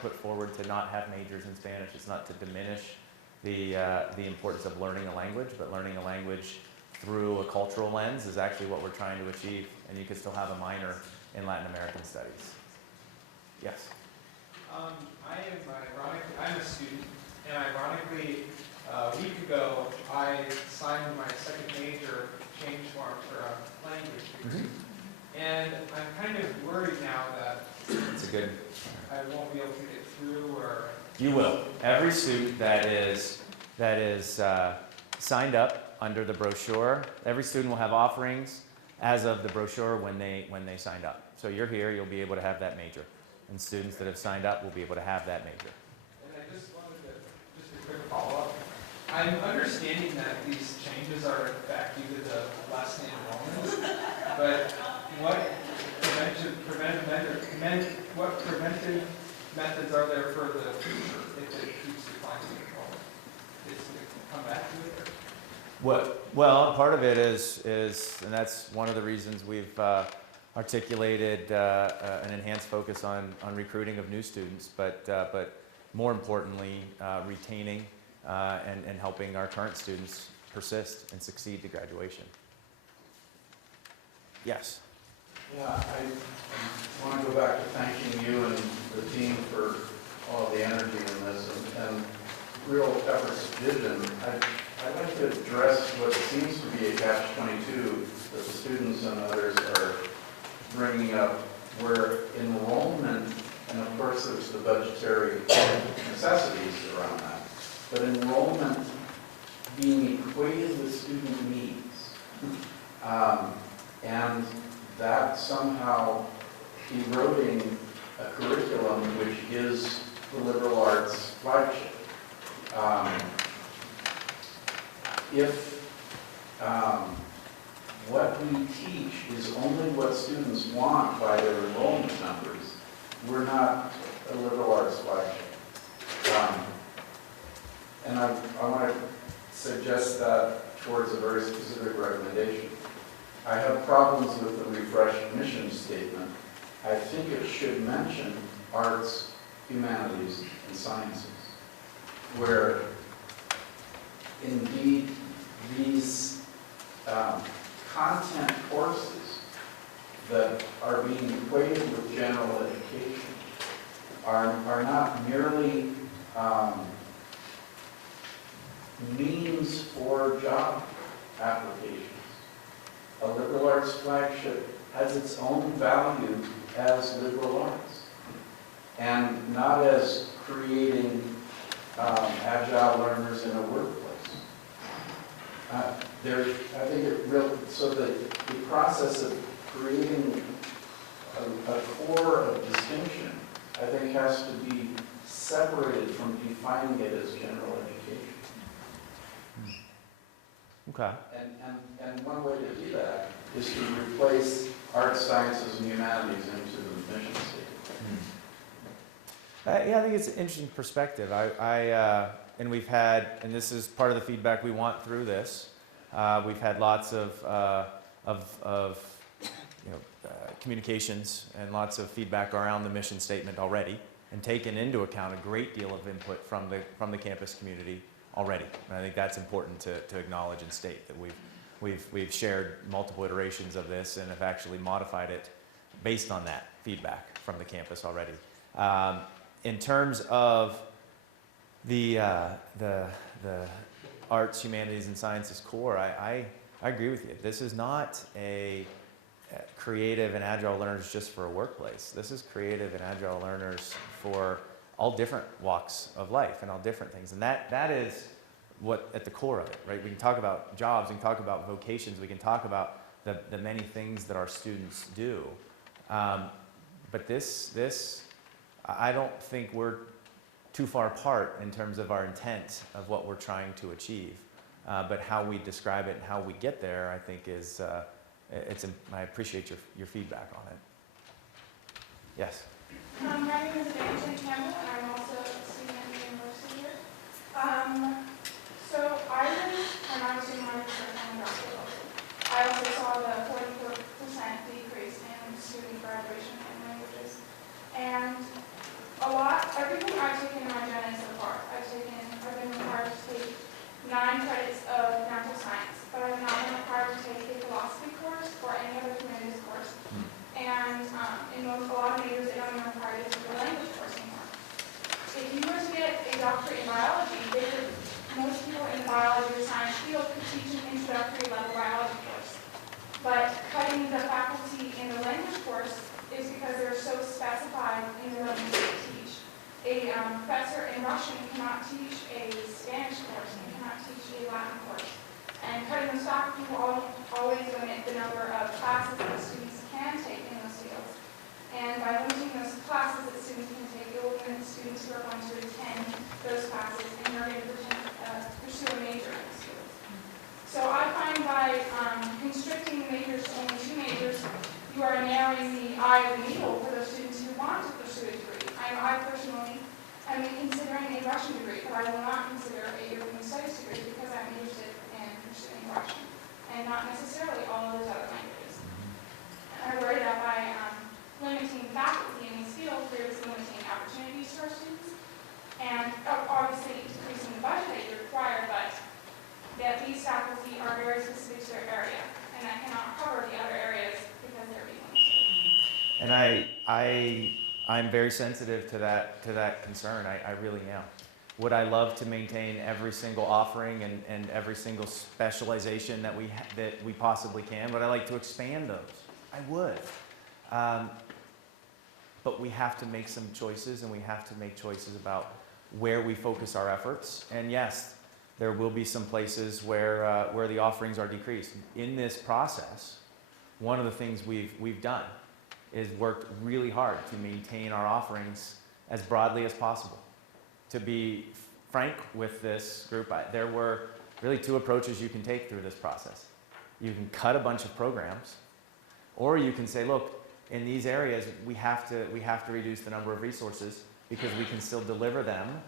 put forward to not have majors in Spanish. It's not to diminish the importance of learning a language, but learning a language through a cultural lens is actually what we're trying to achieve, and you can still have a minor in Latin American studies. Yes? I'm a student, and ironically, a week ago, I signed my second major change form for a language degree. And I'm kind of worried now that It's a good. I won't be able to get through, or... You will. Every student that is signed up under the brochure, every student will have offerings as of the brochure when they signed up. So you're here, you'll be able to have that major. And students that have signed up will be able to have that major. And I just wanted to, just a quick follow-up. I'm understanding that these changes are in fact due to the less enrollment, but what preventive methods are there for the future if it keeps declining enrollment? Is it come back to it? Well, part of it is, and that's one of the reasons we've articulated an enhanced focus on recruiting of new students, but more importantly, retaining and helping our current students persist and succeed to graduation. Yes. Yeah, I want to go back to thanking you and the team for all the energy in this and real efforts vision. I'd like to address what seems to be a catch-22 that the students and others are bringing up, where enrollment, and of course there's the budgetary necessities around that, but enrollment being equated with student needs. And that somehow eroding a curriculum which is the liberal arts flagship. If what we teach is only what students want by their enrollment numbers, we're not a liberal arts flagship. And I want to suggest that towards a very specific recommendation. I have problems with the refreshed mission statement. I think it should mention arts, humanities, and sciences, where indeed these content courses that are being equated with general education are not merely means for job applications. A liberal arts flagship has its own value as liberal arts, and not as creating agile learners in a workplace. I think so the process of creating a core of distinction, I think, has to be separated from defining it as general education. Okay. And one way to do that is to replace arts, sciences, and humanities into the mission statement. Yeah, I think it's an interesting perspective. And we've had, and this is part of the feedback we want through this. We've had lots of communications and lots of feedback around the mission statement already, and taken into account a great deal of input from the campus community already. And I think that's important to acknowledge and state that we've shared multiple iterations of this and have actually modified it based on that feedback from the campus already. In terms of the arts, humanities, and sciences core, I agree with you. This is not a creative and agile learners just for a workplace. This is creative and agile learners for all different walks of life and all different things. And that is what at the core of it, right? We can talk about jobs, we can talk about vocations, we can talk about the many things that our students do. But this, I don't think we're too far apart in terms of our intent of what we're trying to achieve. But how we describe it and how we get there, I think is, I appreciate your feedback on it. Yes? My name is Evangeline Campbell, and I'm also a student at the university here. So when I was doing my research on doctoral level, I also saw the 44% decrease in student graduation in languages. And everything I've taken in my gen so far, I've been required to take 9 credits of natural science, but I've not been required to take a philosophy course or any other humanities course. And in a lot of majors, they don't even require you to take a language course anymore. If you were to get a doctorate in biology, most people in the biology or science field could teach an introductory level biology course. But cutting the faculty in the language course is because they're so specified in the language they teach. A professor in Russian cannot teach a Spanish course, and cannot teach a Latin course. And cutting those faculty will always limit the number of classes that students can take in those fields. And by limiting those classes that students can take, it will limit students who are going to attend those classes and are going to pursue a major in those fields. So I find by constricting the majors to only 2 majors, you are narrowing the eye of the needle for those students who want to pursue a degree. I personally am considering a Russian degree, but I will not consider a European Studies degree because I'm interested in pursuing Russian and not necessarily all of those other languages. And I worry that by limiting faculty in these fields, there is limiting opportunities for our students, and obviously decreasing the budget that you require, but that these faculty are very specific to their area, and that cannot cover the other areas because they're being limited. And I'm very sensitive to that concern. I really am. Would I love to maintain every single offering and every single specialization that we possibly can? Would I like to expand those? I would. But we have to make some choices, and we have to make choices about where we focus our efforts. And yes, there will be some places where the offerings are decreased. In this process, one of the things we've done is worked really hard to maintain our offerings as broadly as possible. To be frank with this group, there were really 2 approaches you can take through this process. You can cut a bunch of programs, or you can say, look, in these areas, we have to reduce the number of resources because we can still deliver them,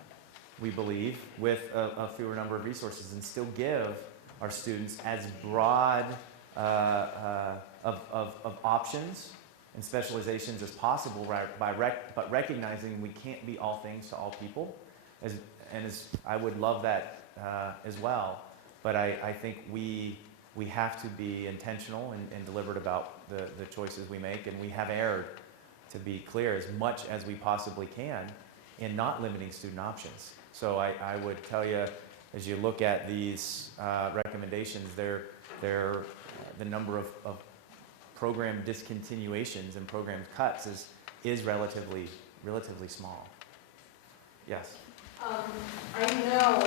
we believe, with a fewer number of resources and still give our students as broad of options and specializations as possible, but recognizing we can't be all things to all people. I would love that as well, but I think we have to be intentional and deliberate about the choices we make, and we have erred, to be clear, as much as we possibly can in not limiting student options. So I would tell you, as you look at these recommendations, the number of program discontinuations and program cuts is relatively small. Yes? I know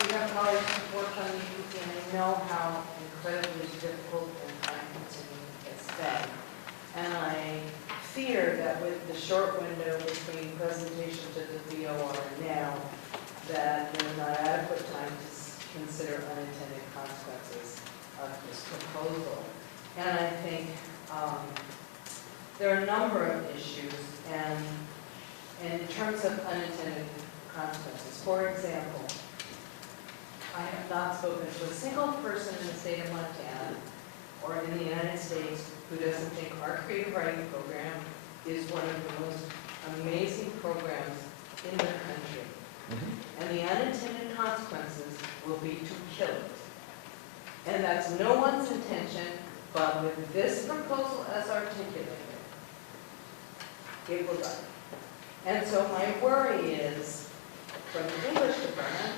we have knowledge work on UP, and I know how incredibly difficult and time-consuming it's been. And I fear that with the short window between presentation to the VOR and now, that there's not adequate time to consider unintended consequences of this proposal. And I think there are a number of issues, and in terms of unintended consequences, for example, I have not spoken to a single person in the state of Montana or in the United States who doesn't think our creative writing program is one of the most amazing programs in the country. And the unintended consequences will be to kill it. And that's no one's intention, but with this proposal as articulated, it will die. And so my worry is, from the English department,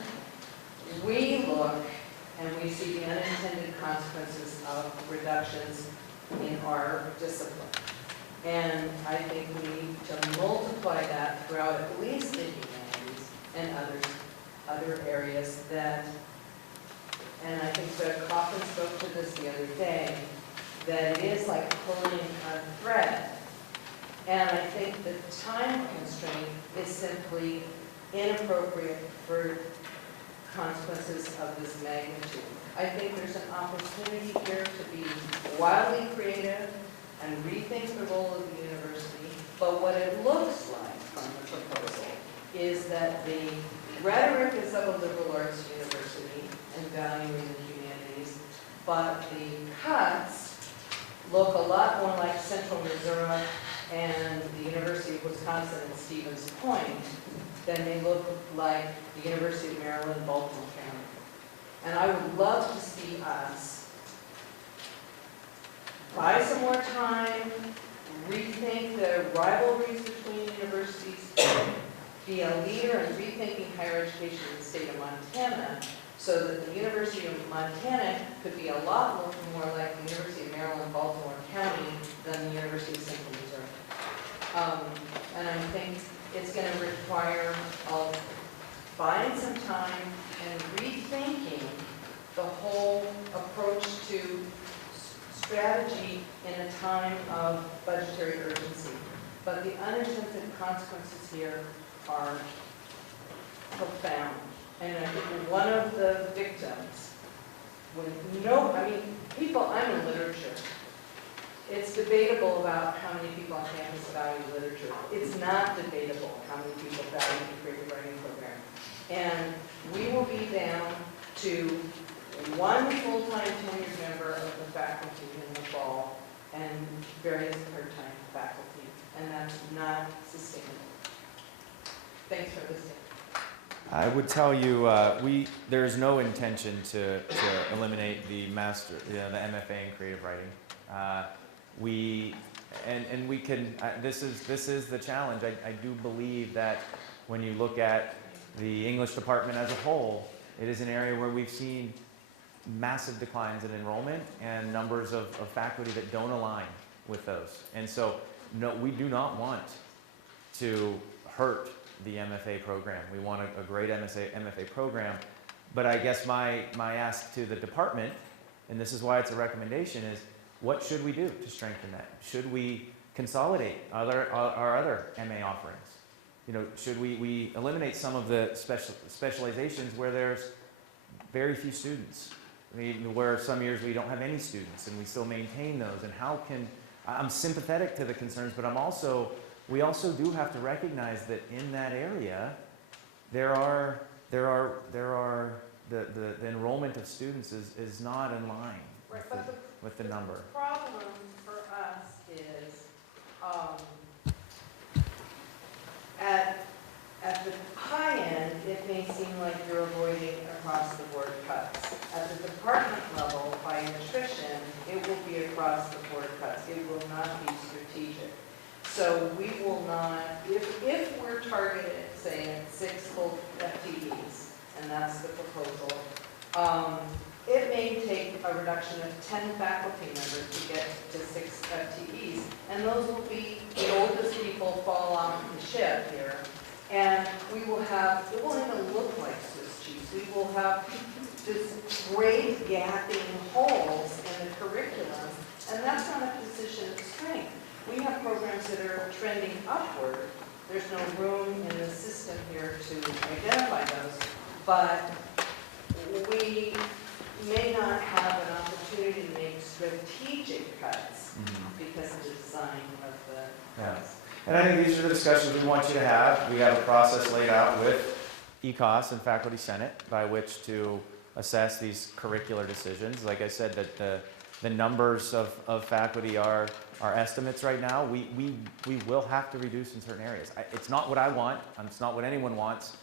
we look and we see the unintended consequences of reductions in our discipline. And I think we need to multiply that throughout at least the humanities and other areas that, and I think that Coffin spoke to this the other day, that it is like pulling a thread. And I think the time constraint is simply inappropriate for consequences of this magnitude. I think there's an opportunity here to be wildly creative and rethink the role of the university, but what it looks like from the proposal is that the rhetoric is of a liberal arts university and valuing the humanities, but the cuts look a lot more like Central Missouri and the University of Wisconsin and Stevens Point than they look like the University of Maryland, Baltimore County. And I would love to see us buy some more time, rethink the rivalries between universities, be a leader in rethinking higher education in the state of Montana, so that the University of Montana could be a lot more like the University of Maryland, Baltimore County than the University of Central Missouri. And I think it's going to require buying some time and rethinking the whole approach to strategy in a time of budgetary urgency. But the unintended consequences here are profound. And I think one of the victims, people, I'm in literature. It's debatable about how many people on campus value literature. It's not debatable how many people value the creative writing program. And we will be down to one full-time tenured member of the faculty in the fall and various part-time faculty, and that's not sustainable. Thanks for listening. I would tell you, there is no intention to eliminate the the MFA in creative writing. We can. This is the challenge. I do believe that when you look at the English department as a whole, it is an area where we've seen massive declines in enrollment and numbers of faculty that don't align with those. And so, no, we do not want to hurt the MFA program. We want a great MFA program. But I guess my ask to the department, and this is why it's a recommendation, is what should we do to strengthen that? Should we consolidate our other MA offerings? You know, should we eliminate some of the specializations where there's very few students? I mean, where some years we don't have any students and we still maintain those. And how can, I'm sympathetic to the concerns, but we also do have to recognize that in that area, the enrollment of students is not in line with the number. The problem for us is at the high end, it may seem like you're avoiding across the board cuts. At the department level, by attrition, it will be across the board cuts. It will not be strategic. So we will not, if we're targeted, say, at 6 full FTEs, and that's the proposal, it may take a reduction of 10 faculty members to get to 6 FTEs, and those will be the oldest people fall off the ship here. And we will have, it won't even look like Swiss cheese. We will have this great gaping holes in the curriculum, and that's not a position of strength. We have programs that are trending upward. There's no room in the system here to identify those, but we may not have an opportunity to make strategic cuts because of the design of the cuts. And I think these are the discussions we want you to have. We have a process laid out with ECOS and Faculty Senate by which to assess these curricular decisions. Like I said, that the numbers of faculty are estimates right now. We will have to reduce in certain areas. It's not what I want, and it's not what anyone wants,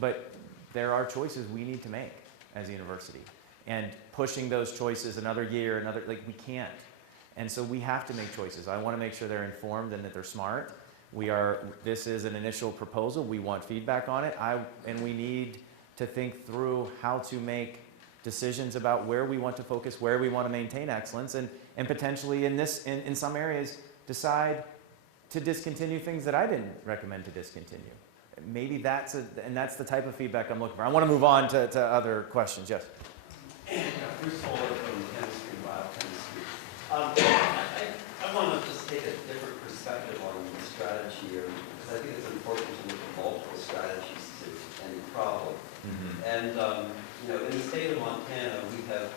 but there are choices we need to make as a university. And pushing those choices another year, we can't. And so we have to make choices. I want to make sure they're informed and that they're smart. This is an initial proposal. We want feedback on it. And we need to think through how to make decisions about where we want to focus, where we want to maintain excellence, and potentially in some areas decide to discontinue things that I didn't recommend to discontinue. Maybe that's the type of feedback I'm looking for. I want to move on to other questions. Yes. Bruce Fuller from Chemistry, Biochemistry. I want to just take a different perspective on the strategy here, because I think it's important to look at multiple strategies to any problem. And in the state of Montana, we have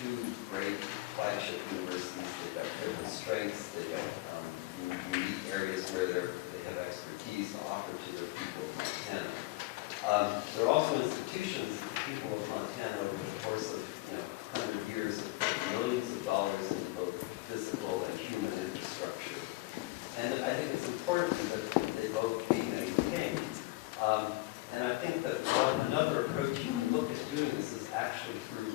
two great flagship universities. They've got different strengths. They've got unique areas where they have expertise to offer to their people of Montana. There are also institutions that the people of Montana, over the course of 100 years, have put millions of dollars in both physical and human infrastructure. And I think it's important that they both be maintained. And I think that another approach you can look at doing this is actually through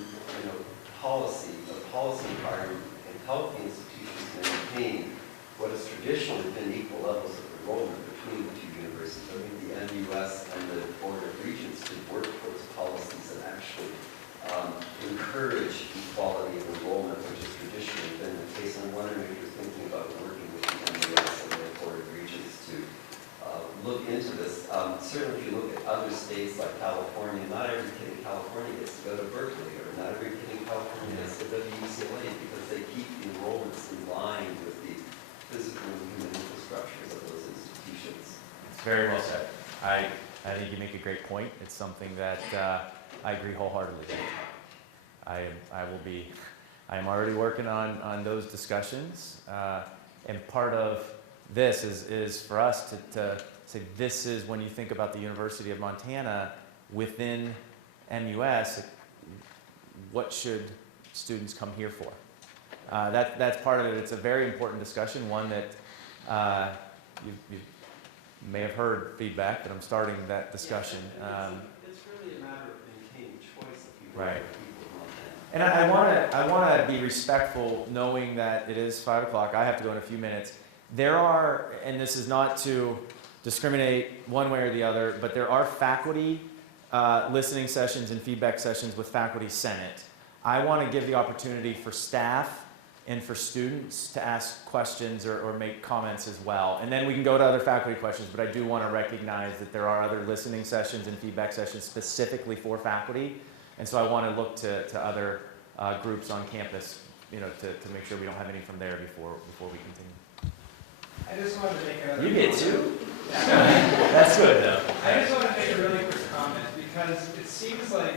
policy. The policy environment can help the institutions maintain what has traditionally been equal levels of enrollment between the two universities. I think the MUS and the Board of Regents should work towards policies that actually encourage equality of enrollment, which has traditionally been the case. And I'm wondering if you're thinking about working with the MUS and the Board of Regents to look into this. Certainly if you look at other states like California, not every kid in California gets to go to Berkeley, or not every kid in California gets to go to UCLA, because they keep the enrollments in line with the physical and human infrastructures of those institutions. It's very well said. I think you make a great point. It's something that I agree wholeheartedly with. I am already working on those discussions, and part of this is for us to say, this is when you think about the University of Montana within MUS, what should students come here for? That's part of it. It's a very important discussion, one that you may have heard feedback that I'm starting that discussion. It's really a matter of maintaining choice if you Right. want people in Montana. And I want to be respectful, knowing that it is 5 o'clock. I have to go in a few minutes. There are, and this is not to discriminate one way or the other, but there are faculty listening sessions and feedback sessions with Faculty Senate. I want to give the opportunity for staff and for students to ask questions or make comments as well. And then we can go to other faculty questions, but I do want to recognize that there are other listening sessions and feedback sessions specifically for faculty. And so I want to look to other groups on campus, to make sure we don't have any from there before we continue. I just wanted to make a... You get two? That's good, though. I just want to make a really quick comment, because it seems like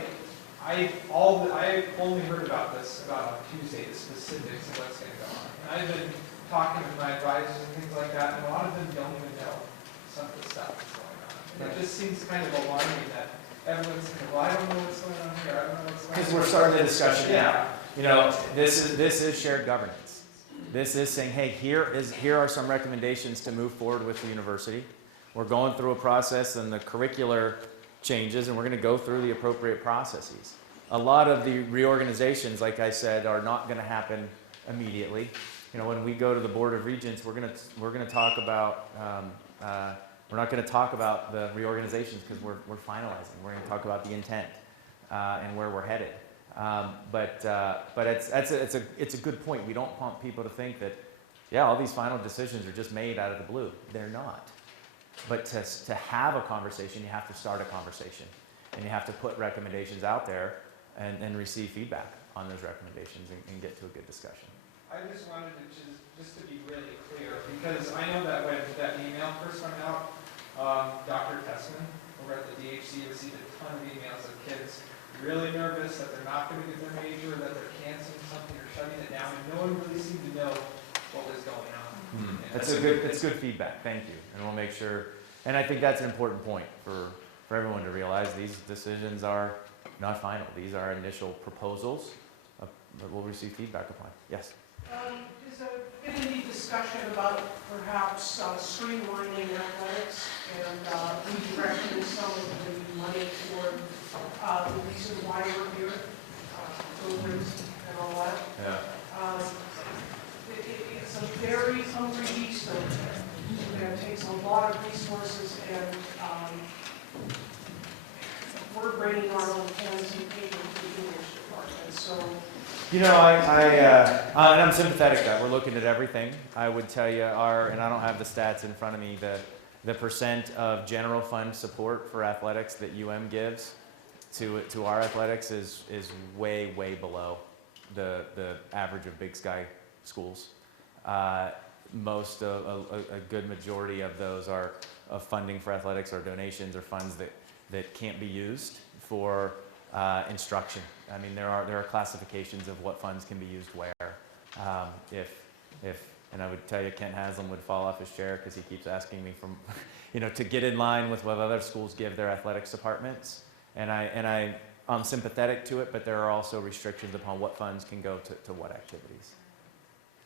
I only heard about this about on Tuesday, the specifics of what's going to go on. And I've been talking with my advisors and things like that, and a lot of them don't even know some of the stuff that's going on. And it just seems kind of alarming that everyone's saying, well, I don't know what's going on here, I don't know what's going on. Because we're starting the discussion now. Yeah. This is shared governance. This is saying, hey, here are some recommendations to move forward with the university. We're going through a process and the curricular changes, and we're going to go through the appropriate processes. A lot of the reorganizations, like I said, are not going to happen immediately. When we go to the Board of Regents, we're going to talk about we're not going to talk about the reorganizations because we're finalizing. We're going to talk about the intent and where we're headed. But it's a good point. We don't want people to think that, yeah, all these final decisions are just made out of the blue. They're not. But to have a conversation, you have to start a conversation. And you have to put recommendations out there and receive feedback on those recommendations and get to a good discussion. I just wanted to just to be really clear, because I know that when that email first went out, Dr. Tessman over at the DHC received a ton of emails of kids really nervous that they're not going to get their major, that they're canceling something or shutting it down, and no one really seemed to know what was going on. That's good feedback. Thank you. And we'll make sure. And I think that's an important point for everyone to realize. These decisions are not final. These are initial proposals that we'll receive feedback upon. Yes. Is there been any discussion about perhaps streamlining athletics and redirecting some of the money toward the reason why we're here, children's and all that? Yeah. It's a very hungry beast out there. It takes a lot of resources, and we're bringing our own pens and paper to the English department. So, You know, and I'm sympathetic to that. We're looking at everything. I would tell you and I don't have the stats in front of me, the percent of general fund support for athletics that gives to our athletics is way, way below the average of Big Sky schools. A good majority of those of funding for athletics or donations or funds that can't be used for instruction. I mean, there are classifications of what funds can be used where. And I would tell you, Kent Haslam would fall off his chair because he keeps asking me to get in line with what other schools give their athletics departments. And I'm sympathetic to it, but there are also restrictions upon what funds can go to what activities.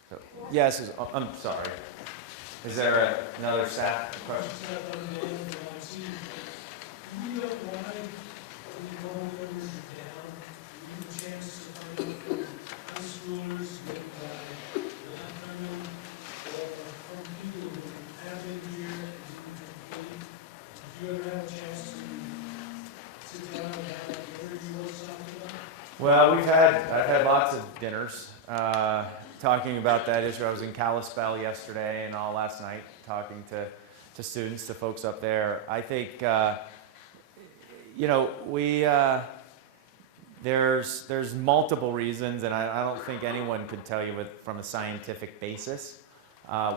So, yes, I'm sorry. Is there another staff question? Well, I've had lots of dinners talking about that issue. I was in Kalispell yesterday and all last night talking to students, to folks up there. I think, there's multiple reasons, and I don't think anyone could tell you from a scientific basis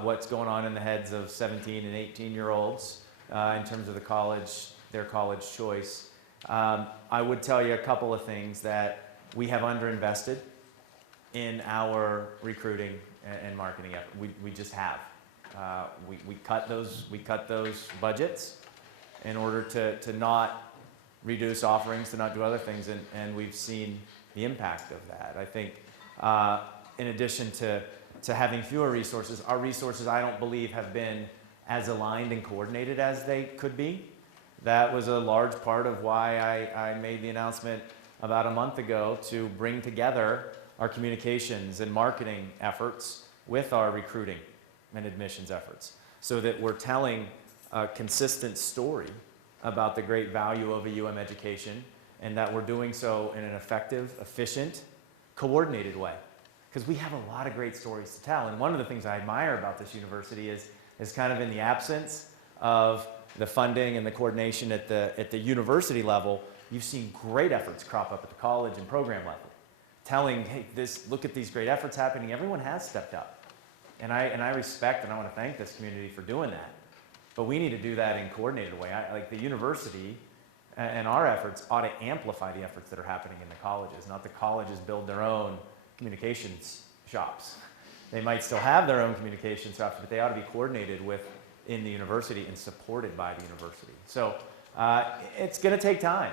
what's going on in the heads of 17 and 18-year-olds in terms of their college choice. I would tell you a couple of things: that we have underinvested in our recruiting and marketing effort. We just have. We cut those budgets in order to not reduce offerings, to not do other things, and we've seen the impact of that. I think in addition to having fewer resources, our resources, I don't believe, have been as aligned and coordinated as they could be. That was a large part of why I made the announcement about a month ago to bring together our communications and marketing efforts with our recruiting and admissions efforts, so that we're telling a consistent story about the great value of a education, and that we're doing so in an effective, efficient, coordinated way. Because we have a lot of great stories to tell. And one of the things I admire about this university is kind of in the absence of the funding and the coordination at the university level, you've seen great efforts crop up at the college and program level, telling, hey, look at these great efforts happening. Everyone has stepped up. And I respect and I want to thank this community for doing that. But we need to do that in a coordinated way. Like the university and our efforts ought to amplify the efforts that are happening in the colleges, not the colleges build their own communications shops. They might still have their own communication shops, but they ought to be coordinated in the university and supported by the university. So it's going to take time.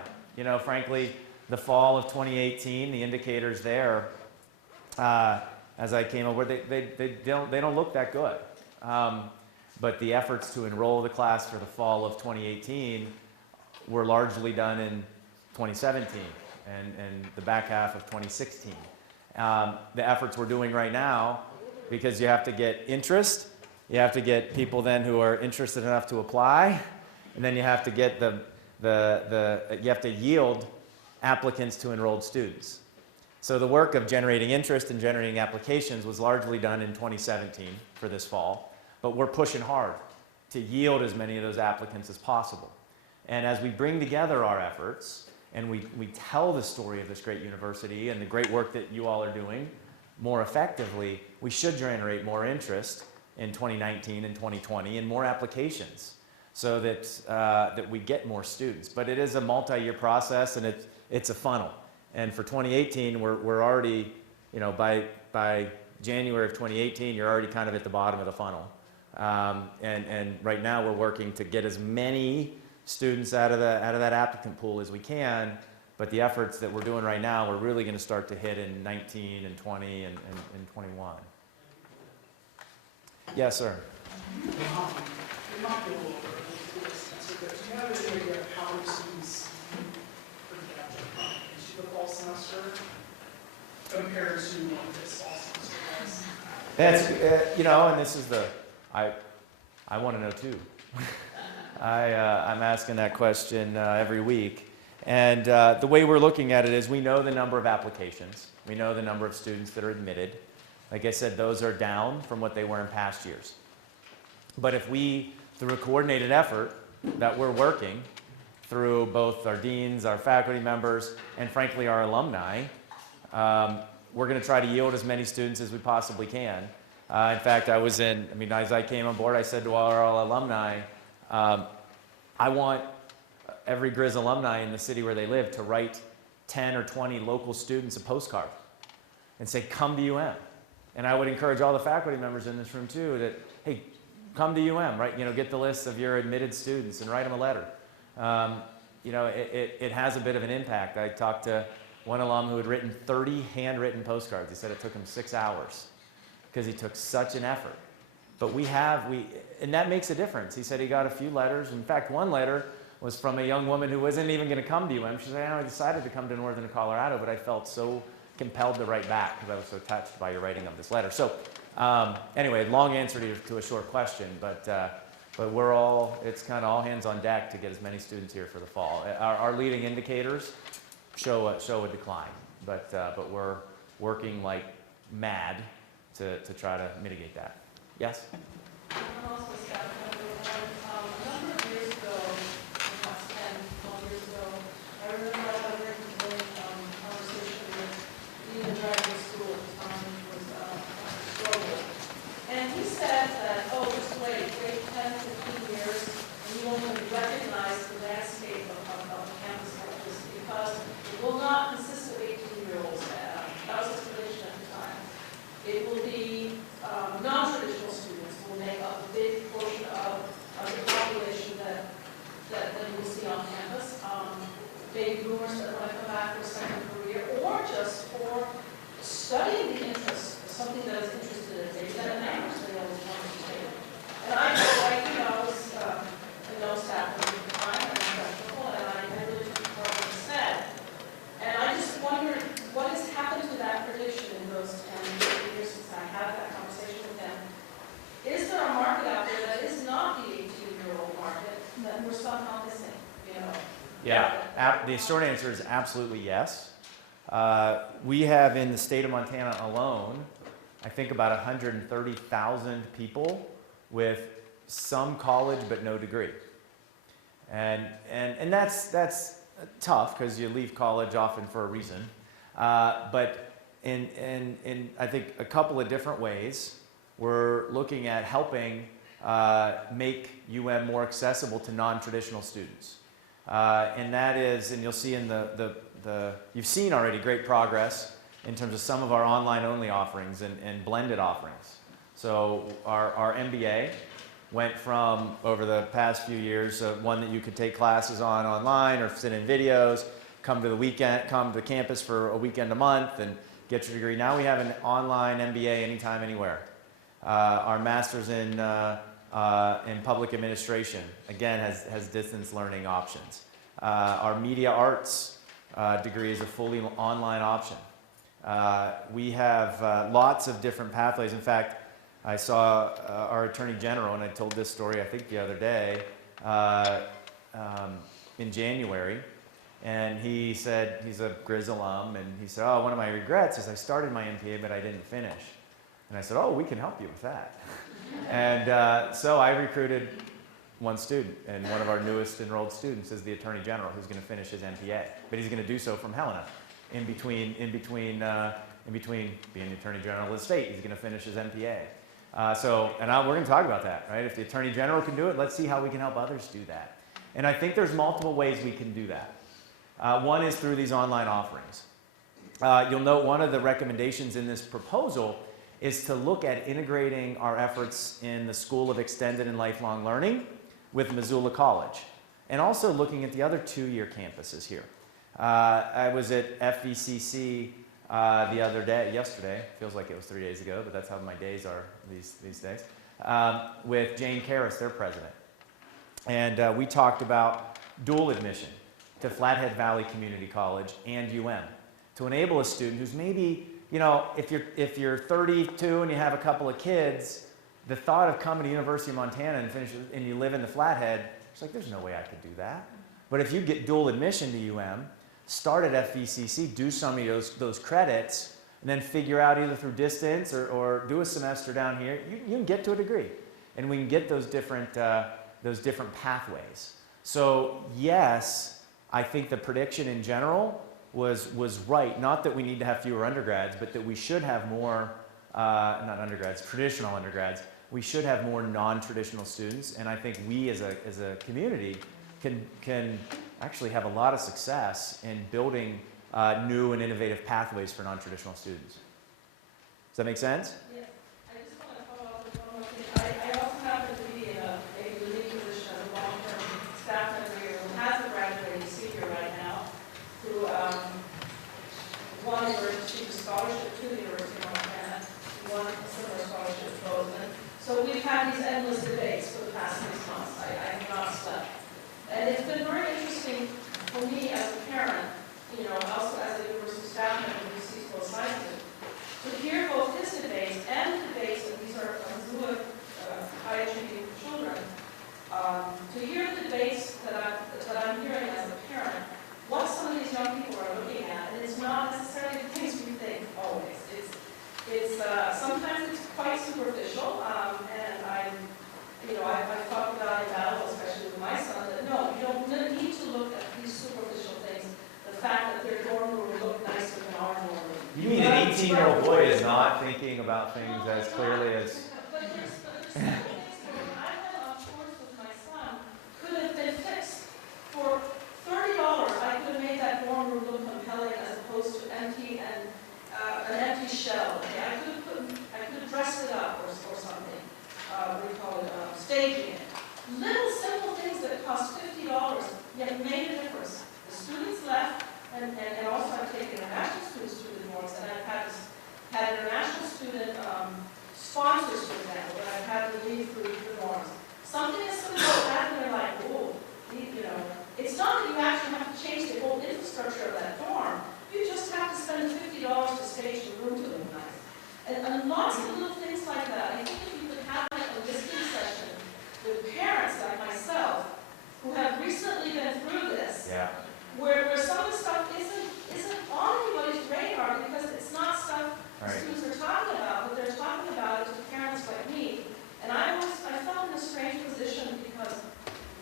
Frankly, the fall of 2018, the indicators there, as I came over, they don't look that good. But the efforts to enroll the class for the fall of 2018 were largely done in 2017 and the back half of 2016. The efforts we're doing right now, because you have to get interest, you have to get people then who are interested enough to apply, and then you have to get you have to yield applicants to enrolled students. So the work of generating interest and generating applications was largely done in 2017 for this fall, but we're pushing hard to yield as many of those applicants as possible. And as we bring together our efforts and we tell the story of this great university and the great work that you all are doing more effectively, we should generate more interest in 2019 and 2020 and more applications, so that we get more students. But it is a multi-year process, and it's a funnel. And for 2018, we're already, by January of 2018, you're already kind of at the bottom of the funnel. And right now we're working to get as many students out of that applicant pool as we can. But the efforts that we're doing right now, we're really going to start to hit in 19 and 20 and 21. Yes, sir. Do you have any idea of how many students into the fall semester compared to what this fall semester was? That's, and this is I want to know too. I'm asking that question every week. And the way we're looking at it is we know the number of applications. We know the number of students that are admitted. Like I said, those are down from what they were in past years. But if we, through a coordinated effort that we're working through both our deans, our faculty members, and frankly our alumni, we're going to try to yield as many students as we possibly can. In fact, as I came on board, I said to our alumni, I want every Grizz alumni in the city where they live to write 10 or 20 local students a postcard and say, come to UM. And I would encourage all the faculty members in this room too that, hey, come to UM, right? Get the list of your admitted students and write them a letter. It has a bit of an impact. I talked to one alum who had written 30 handwritten postcards. He said it took him 6 hours because he took such an effort. But and that makes a difference. He said he got a few letters. In fact, one letter was from a young woman who wasn't even going to come to UM. She said, I decided to come to Northern Colorado, but I felt so compelled to write back because I was so touched by your writing of this letter. So anyway, long answer to a short question, but it's kind of all hands on deck to get as many students here for the fall. Our leading indicators show a decline, but we're working like mad to try to mitigate that. Yes? I'm also a staff member. A number of years ago, perhaps 10, 12 years ago, I remember I had a very compelling conversation with the driving school at the time, which was Strobel. And he said that, just wait 10, 15 years, and you won't even recognize the landscape of a campus like this because it will not consist of 18-year-olds. That was his prediction at the time. It will be non-traditional students will make up a big portion of the population that you will see on campus. Baby boomers that want to come back for a second career or just for studying the interest, something that is interested in maybe that an language they always wanted to take. And I was a no staff at the time, and I really took what he said. And I just wondered what has happened to that prediction in those 10 years since I had that conversation with them. Is there a market out there that is not the 18-year-old market that we're somehow missing? Yeah, the short answer is absolutely yes. We have in the state of Montana alone, I think about 130,000 people with some college but no degree. And that's tough because you leave college often for a reason. But in I think a couple of different ways, we're looking at helping make UM more accessible to non-traditional students. And that is, and you'll see in you've seen already great progress in terms of some of our online-only offerings and blended offerings. So our MBA went from, over the past few years, one that you could take classes on online or sit in videos, come to campus for a weekend a month and get your degree. Now we have an online MBA anytime, anywhere. Our master's in public administration, again, has distance learning options. Our media arts degree is a fully online option. We have lots of different pathways. In fact, I saw our Attorney General, and I told this story, I think, the other day, in January, and he said, he's a Grizz alum, and he said, one of my regrets is I started my MPA, but I didn't finish. And I said, we can help you with that. And so I recruited one student, and one of our newest enrolled students is the Attorney General, who's going to finish his MPA. But he's going to do so from Helena. In between being the Attorney General of the state, he's going to finish his MPA. We're going to talk about that, right? If the Attorney General can do it, let's see how we can help others do that. And I think there's multiple ways we can do that. One is through these online offerings. You'll note one of the recommendations in this proposal is to look at integrating our efforts in the School of Extended and Lifelong Learning with Missoula College, and also looking at the other two-year campuses here. I was at FVCC yesterday, feels like it was 3 days ago, but that's how my days are these days, with Jane Karras, their president. And we talked about dual admission to Flathead Valley Community College and UM to enable a student who's maybe, if you're 32 and you have a couple of kids, the thought of coming to University of Montana and you live in the Flathead, it's like, there's no way I could do that. But if you get dual admission to UM, start at FVCC, do some of those credits, and then figure out either through distance or do a semester down here, you can get to a degree. And we can get those different pathways. So yes, I think the prediction in general was right. Not that we need to have fewer undergrads, but that we should have more, not undergrads, traditional undergrads. We should have more non-traditional students, and I think we as a community can actually have a lot of success in building new and innovative pathways for non-traditional students. Does that make sense? Yes, I just want to follow up with one more thing. I also happen to be in a unique position as a long-term staff member here who has a graduating senior right now, who one is received a scholarship to the University of Montana, one a similar scholarship to Bozeman. So we've had these endless debates for the past 6 months. I have not slept. And it's been very interesting for me as a parent, also as a university staff member who sees both sides of it, to hear both his debates and the debates, and these are Missoula high-achieving children, to hear the debates that I'm hearing as a parent, what some of these young people are looking at, and it's not necessarily the things we think always. Sometimes it's quite superficial, and I've talked about in battle, especially with my son, that no, you don't need to look at these superficial things. The fact that their dorm room will look nicer than our dorm room. You mean an 18-year-old boy is not thinking about things as clearly as... But there's some things that when I went on tours with my son could have been fixed. For $30, I could have made that dorm room look compelling as opposed to empty and an empty shell. Okay? I could have dressed it up or something. What do you call it? Staging it. Little simple things that cost $50 yet made a difference. The students left, and also I've taken international students through the dorms, and I've had international student sponsors, for example, that I've had to lead through the dorms. Something as simple as that, and they're like, oh, it's not that you actually have to change the whole infrastructure of that dorm. You just have to spend $50 to stage the room to look nice. And lots of little things like that. I think if you could have like a listening session with parents like myself who have recently been through this, Yeah. where some of the stuff isn't on anybody's radar because it's not stuff Right. students are talking about, but they're talking about it to parents like me. And I felt in a strange position because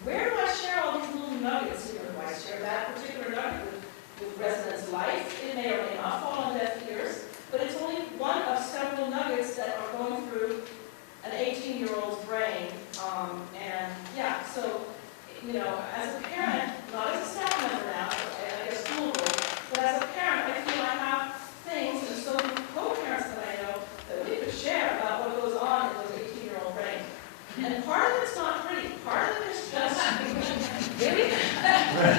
where do I share all these little nuggets? Do I share that particular nugget with residents' life? It may or may not fall on deaf ears, but it's only one of several nuggets that are going through an 18-year-old's brain. And yeah, so, as a parent, not as a staff member now, at a school board, but as a parent, I feel I have things, and so do co-parents that I know, that we could share about what goes on in those 18-year-old brains. And part of it's not pretty. Part of it is just, really?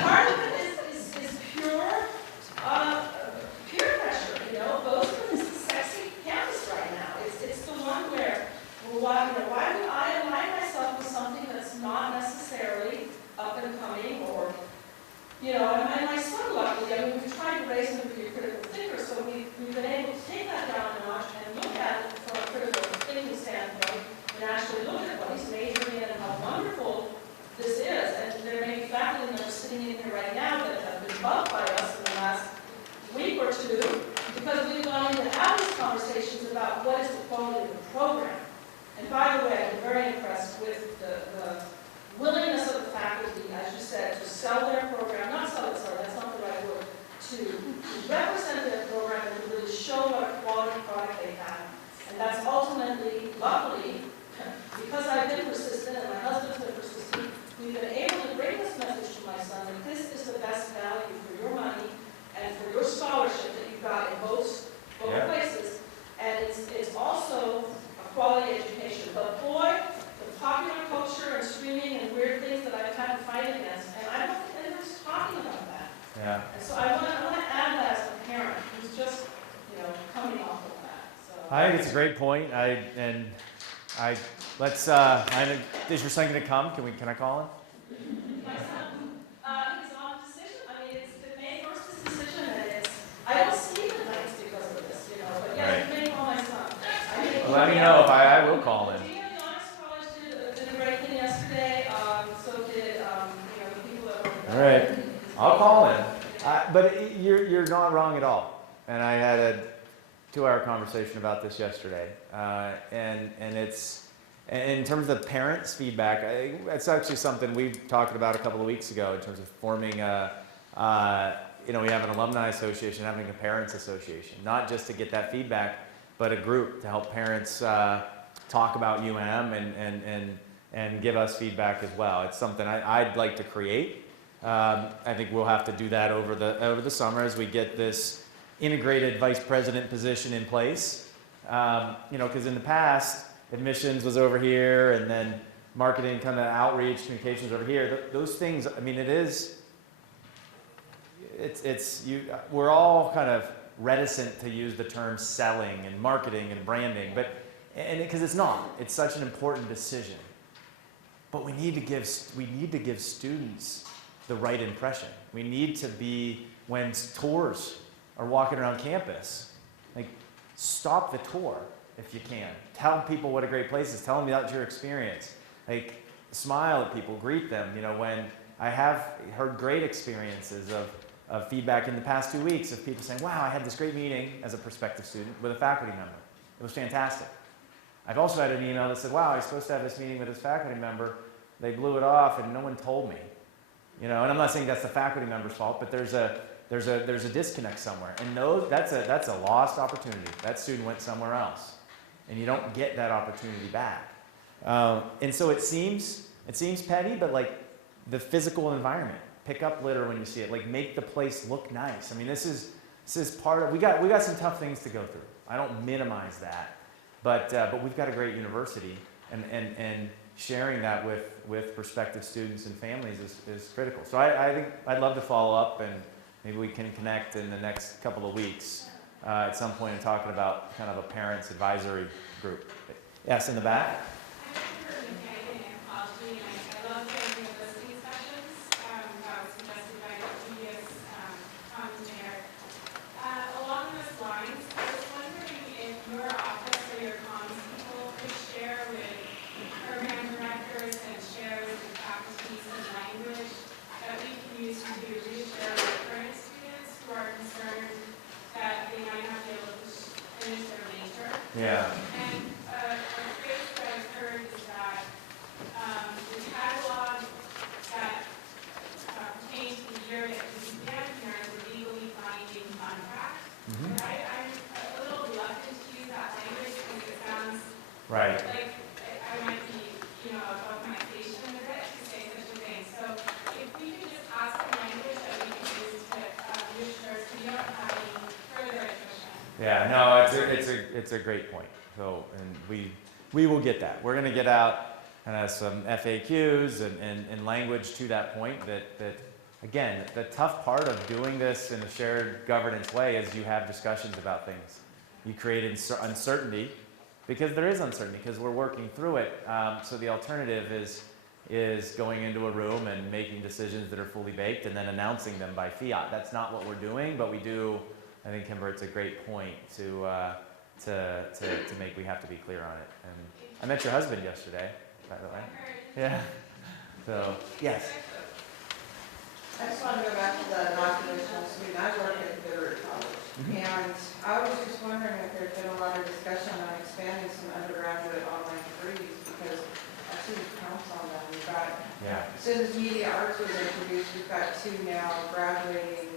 Part of it is pure peer pressure, Bozeman is the sexy campus right now. It's the one where, why would I align myself with something that's not necessarily up and coming or, and my son, luckily, we've tried to raise him to be a critical thinker, so we've been able to take that down a notch and look at it from a critical thinking standpoint and actually look at what he's majoring in and how wonderful this is. And there may be faculty members sitting in here right now that have been bugged by us in the last week or two because we've gone in to have these conversations about what is the quality of the program. And by the way, I've been very impressed with the willingness of the faculty, as you said, to sell their program, not sell it, sorry, that's not the right word, to represent their program and to really show what a quality product they have. And that's ultimately, luckily, because I've been persistent and my husband's been persistent, we've been able to bring this message to my son that this is the best value for your money and for your scholarship that you've got in both places. And it's also a quality education. But boy, the popular culture and streaming and weird things that I've had to fight against, and I don't think anybody's talking about that. Yeah. And so I want to add that as a parent who's just, coming off of that. So I think it's a great point. Is your son going to come? Can I call him? my son, he's on decision. I mean, it's been May 1st his decision, and I don't sleep at nights because of this, But yeah, you may call my son. Well, let me know if I will call him. The Honors College did a great thing yesterday. So did the people that were. All right. I'll call him. But you're not wrong at all. And I had a 2-hour conversation about this yesterday, and it's in terms of parents' feedback. It's actually something we talked about a couple of weeks ago in terms of forming a. We have an alumni association, having a parents association, not just to get that feedback, but a group to help parents talk about UM and give us feedback as well. It's something I'd like to create. I think we'll have to do that over the summer as we get this integrated vice president position in place. Because in the past, admissions was over here, and then marketing, kind of outreach, communications over here. Those things, I mean, we're all kind of reticent to use the term selling and marketing and branding, because it's not. It's such an important decision. But we need to give students the right impression. We need to be, when tours are walking around campus, like, stop the tour if you can. Tell people what a great place is. Tell them about your experience. Like, smile at people, greet them. When I have heard great experiences of feedback in the past 2 weeks of people saying, wow, I had this great meeting as a prospective student with a faculty member. It was fantastic. I've also had an email that said, wow, I was supposed to have this meeting with this faculty member. They blew it off and no one told me. And I'm not saying that's the faculty member's fault, but there's a disconnect somewhere. And that's a lost opportunity. That student went somewhere else. And you don't get that opportunity back. And so it seems petty, but like the physical environment. Pick up litter when you see it. Like, make the place look nice. I mean, this is part of, we got some tough things to go through. I don't minimize that, but we've got a great university, and sharing that with prospective students and families is critical. So I think I'd love to follow up, and maybe we can connect in the next couple of weeks at some point in talking about kind of a parents advisory group. Yes, in the back. Yeah. And a phrase that I've heard is that the catalog that pertains to the year that we began here is a legally binding contract. Mm-hmm. I'm a little reluctant to use that language because it sounds Right. like I might be, above my station a bit to say such a thing. So if we could just ask the language that we can use to reassure us we don't have any further attrition. Yeah, no, it's a great point. So, and we will get that. We're going to get out kind of some FAQs and language to that point. That again, the tough part of doing this in a shared governance way is you have discussions about things. You create uncertainty because there is uncertainty because we're working through it. So the alternative is going into a room and making decisions that are fully baked and then announcing them by fiat. That's not what we're doing, but we do. I think, Kimber, it's a great point to make. We have to be clear on it. And I met your husband yesterday, by the way. Yeah. So, yes. I just want to go back to the non-traditional student. I work at Bitterroot College. Mhm. And I was just wondering if there's been a lot of discussion on expanding some undergraduate online degrees because I see the counts on them. We've got, Yeah. since media arts was introduced, we've got 2 now graduating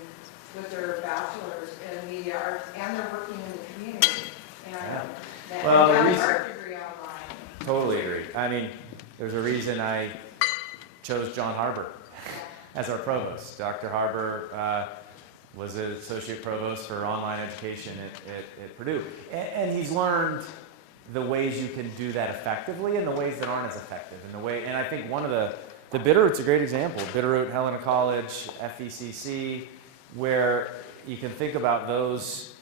with their bachelor's in media arts, and they're working in the community. And Yeah. and Well, the got an reason- art degree online. Totally agree. I mean, there's a reason I chose John Harbour as our provost. Dr. Harbour was an associate provost for online education at Purdue. And he's learned the ways you can do that effectively and the ways that aren't as effective. And I think one of the Bitterroot's a great example. Bitterroot, Helena College, FECC, where you can think about those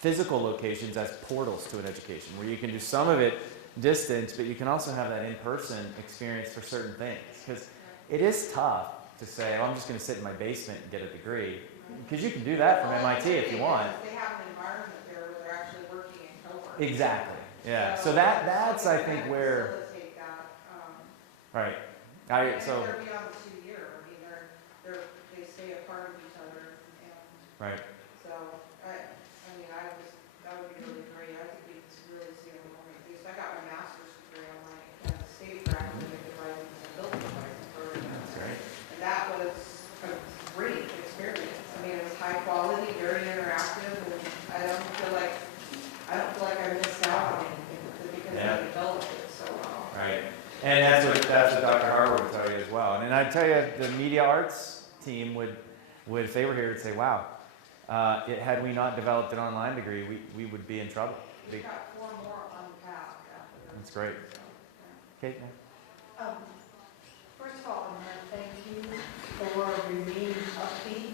physical locations as portals to an education, where you can do some of it distance, but you can also have that in-person experience for certain things. Because it is tough to say, oh, I'm just going to sit in my basement and get a degree. Because you can do that from MIT if you want. They have an environment there where they're actually working in cohorts. Exactly. Yeah. So that's I think where. Facilitate that. Right. And they're beyond the 2 year. I mean, they stay a part of each other. And Right. so, that would be really And that's what Dr. Harwood would tell you as well. And I tell you, the media arts team would, if they were here, would say, wow, had we not developed an online degree, we would be in trouble. We've got 4 more on tap after this. That's great. Kate? First of all, I want to thank you for remaining upbeat.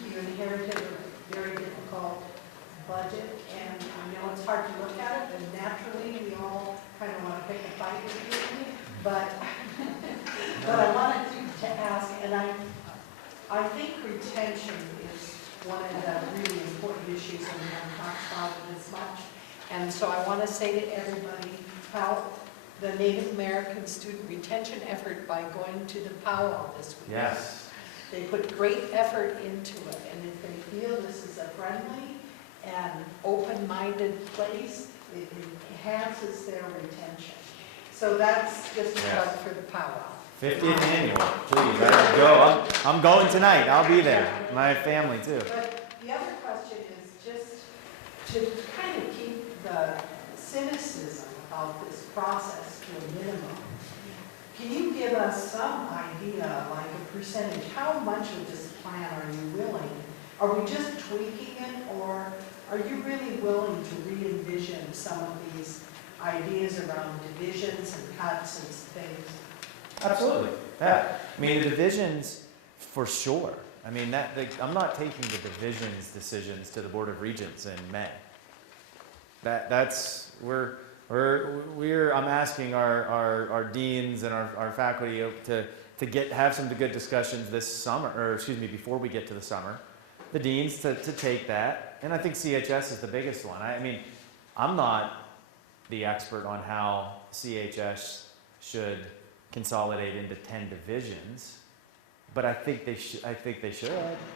You inherited a very difficult budget, and I know it's hard to look at it, and naturally, we all kind of want to pick a fight with you, but I wanted to ask, and I think retention is one of the really important issues, and we haven't talked about it as much. And so I want to say to everybody how the Native American student retention effort by going to the powwow this week. Yes. They put great effort into it, and if they feel this is a friendly and open-minded place, it enhances their retention. So that's just a plug for the powwow. 50th annual, please, I gotta go. I'm going tonight, I'll be there, my family too. But the other question is just to kind of keep the cynicism of this process to a minimum. Can you give us some idea, like a percentage, how much of this plan are you willing? Are we just tweaking it, or are you really willing to re-envision some of these ideas around divisions and cuts and things? Absolutely, yeah. I mean, the divisions, for sure. I mean, I'm not taking the divisions decisions to the Board of Regents in May. I'm asking our deans and our faculty to have some good discussions this summer, or excuse me, before we get to the summer. The deans to take that, and I think CHS is the biggest one. I mean, I'm not the expert on how CHS should consolidate into 10 divisions, but I think they should,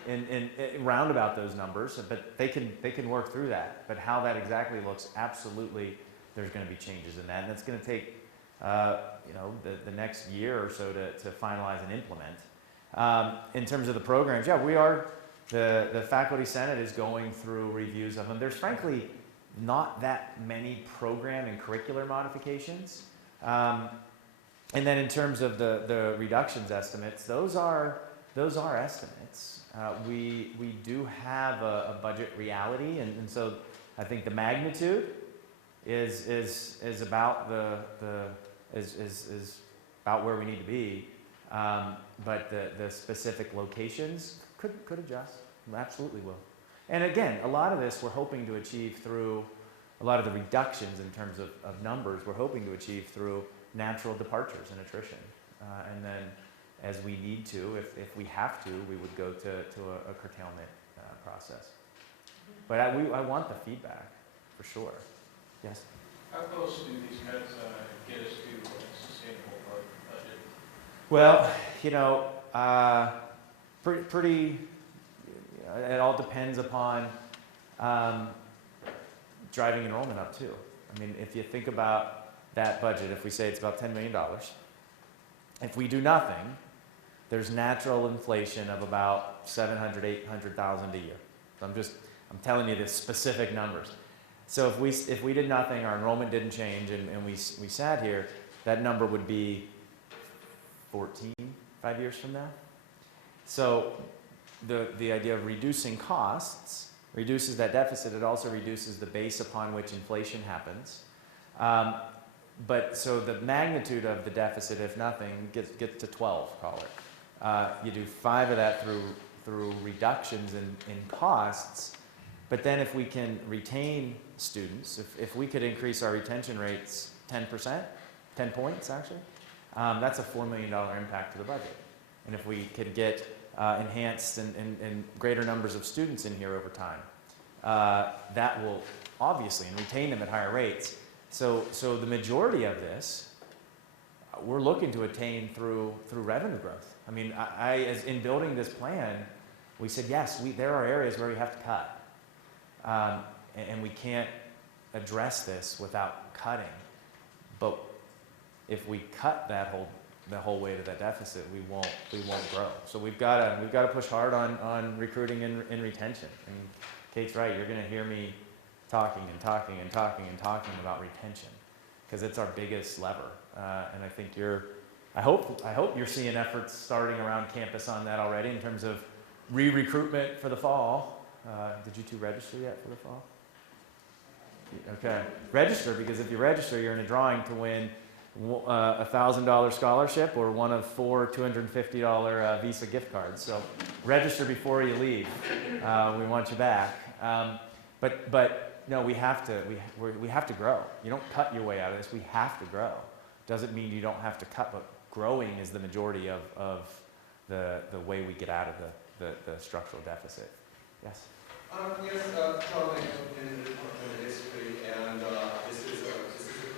in roundabout those numbers. But they can work through that. But how that exactly looks, absolutely, there's going to be changes in that, and it's going to take the next year or so to finalize and implement. In terms of the programs, yeah, we are. The Faculty Senate is going through reviews of them. There's frankly not that many program and curricular modifications. And then in terms of the reductions estimates, those are estimates. We do have a budget reality, and so I think the magnitude is about is about where we need to be. But the specific locations could adjust. Absolutely will. And again, a lot of this we're hoping to achieve through a lot of the reductions in terms of numbers. We're hoping to achieve through natural departures and attrition. And then as we need to, if we have to, we would go to a curtailment process. But I want the feedback, for sure. Yes? How close do these cuts get us to a sustainable budget? Well, pretty it all depends upon driving enrollment up too. I mean, if you think about that budget, if we say it's about $10 million, if we do nothing, there's natural inflation of about 700, 800,000 a year. So I'm telling you the specific numbers. So if we did nothing, our enrollment didn't change, and we sat here, that number would be 14, 5 years from now. So the idea of reducing costs reduces that deficit. It also reduces the base upon which inflation happens. But so the magnitude of the deficit, if nothing, gets to 12, call it. You do 5 of that through reductions in costs. But then if we can retain students, if we could increase our retention rates 10%, 10 points actually, that's a $4 million impact to the budget. And if we could get enhanced and greater numbers of students in here over time, that will obviously, and retain them at higher rates. So the majority of this, we're looking to attain through revenue growth. I mean, as in building this plan, we said, yes, there are areas where we have to cut. And we can't address this without cutting. But if we cut the whole way to that deficit, we won't grow. So we've got to push hard on recruiting and retention. And Kate's right. You're going to hear me talking about retention, because it's our biggest lever. And I think I hope you're seeing efforts starting around campus on that already in terms of re-recruitment for the fall. Did you two register yet for the fall? Okay, register, because if you register, you're in a drawing to win a $1,000 scholarship or one of 4 $250 Visa gift cards. So register before you leave. We want you back. But no, we have to grow. You don't cut your way out of this. We have to grow. Doesn't mean you don't have to cut, but growing is the majority of the way we get out of the structural deficit. Yes. Yes, Charlie, in the Department of History, and this is a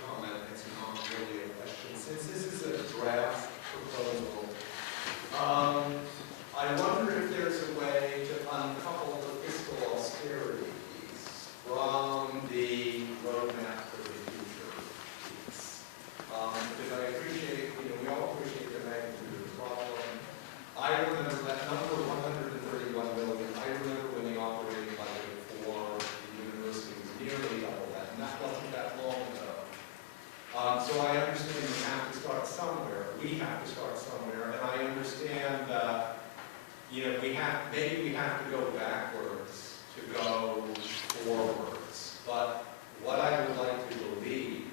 comment, it's not really a question. Since this is a draft proposal, I wonder if there's a way to uncouple the fiscal austerity piece from the roadmap for the future piece. Because I appreciate, we all appreciate the magnitude of the problem. I remember that number 131 million. I remember when the operating budget for the university was nearly double that, and that wasn't that long ago. So I understand we have to start somewhere. We have to start somewhere, and I understand that, maybe we have to go backwards to go forwards. But what I would like to believe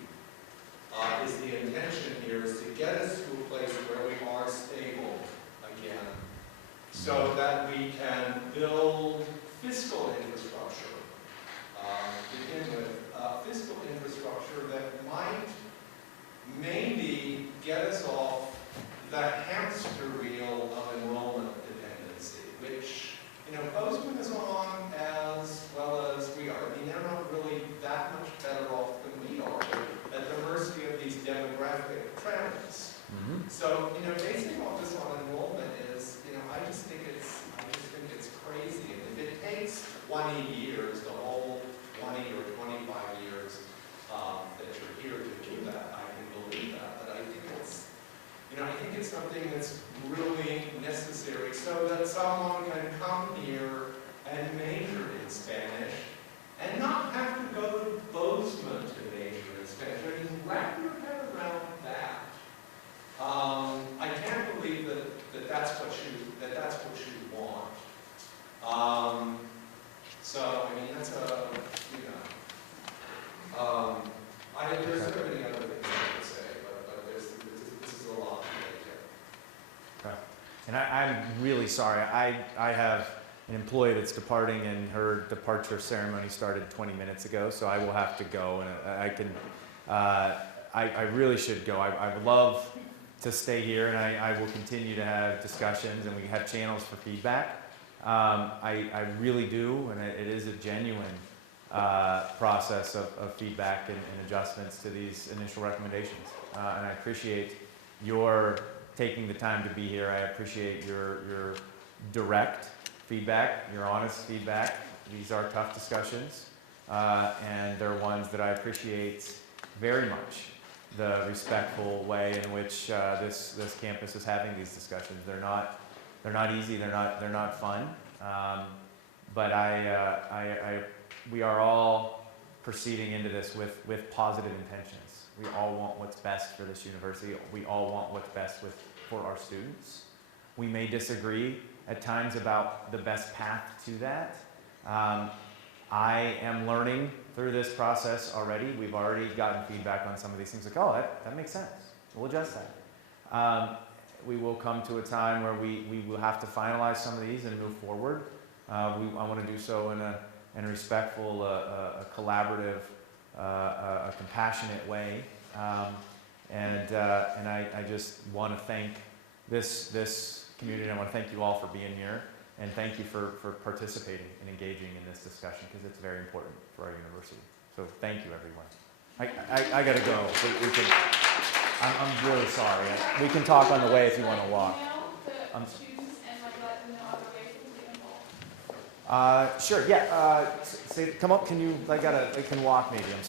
is the intention here is to get us to a place where we are stable again, so that we can build fiscal infrastructure, begin with fiscal infrastructure that might maybe get us off the hamster wheel of enrollment dependency, which, Bozeman is on as well as we are. I mean, they're not really that much better off than we are. They're at the mercy of these demographic trends. Mm-hmm. So, basing all this on enrollment is, I just think it's crazy. And if it takes 20 years, the whole 20 or 25 years that you're here to do that, I can believe that. But I think it's something that's really necessary so that someone can come here and major in Spanish and not have to go to Bozeman to major in Spanish. I mean, wrap your head around that. I can't believe that that's what you want. So I mean, that's there's so many other things I could say, but this is a lot to take care. Okay. And I'm really sorry. I have an employee that's departing, and her departure ceremony started 20 minutes ago, so I will have to go. And I really should go. I would love to stay here, and I will continue to have discussions, and we have channels for feedback. I really do, and it is a genuine process of feedback and adjustments to these initial recommendations. And I appreciate your taking the time to be here. I appreciate your direct feedback, your honest feedback. These are tough discussions, and they're ones that I appreciate very much. The respectful way in which this campus is having these discussions. They're not easy. They're not fun. But we are all proceeding into this with positive intentions. We all want what's best for this university. We all want what's best for our students. We may disagree at times about the best path to that. I am learning through this process already. We've already gotten feedback on some of these things, like, oh, that makes sense. We'll adjust that. We will come to a time where we will have to finalize some of these and move forward. I want to do so in a respectful, a collaborative, a compassionate way. And I just want to thank this community. I want to thank you all for being here. And thank you for participating and engaging in this discussion, because it's very important for our university. So thank you, everyone. I got to go. I'm really sorry. We can talk on the way if you want to walk. Sure. Yeah. Come up. Can you? I can walk maybe.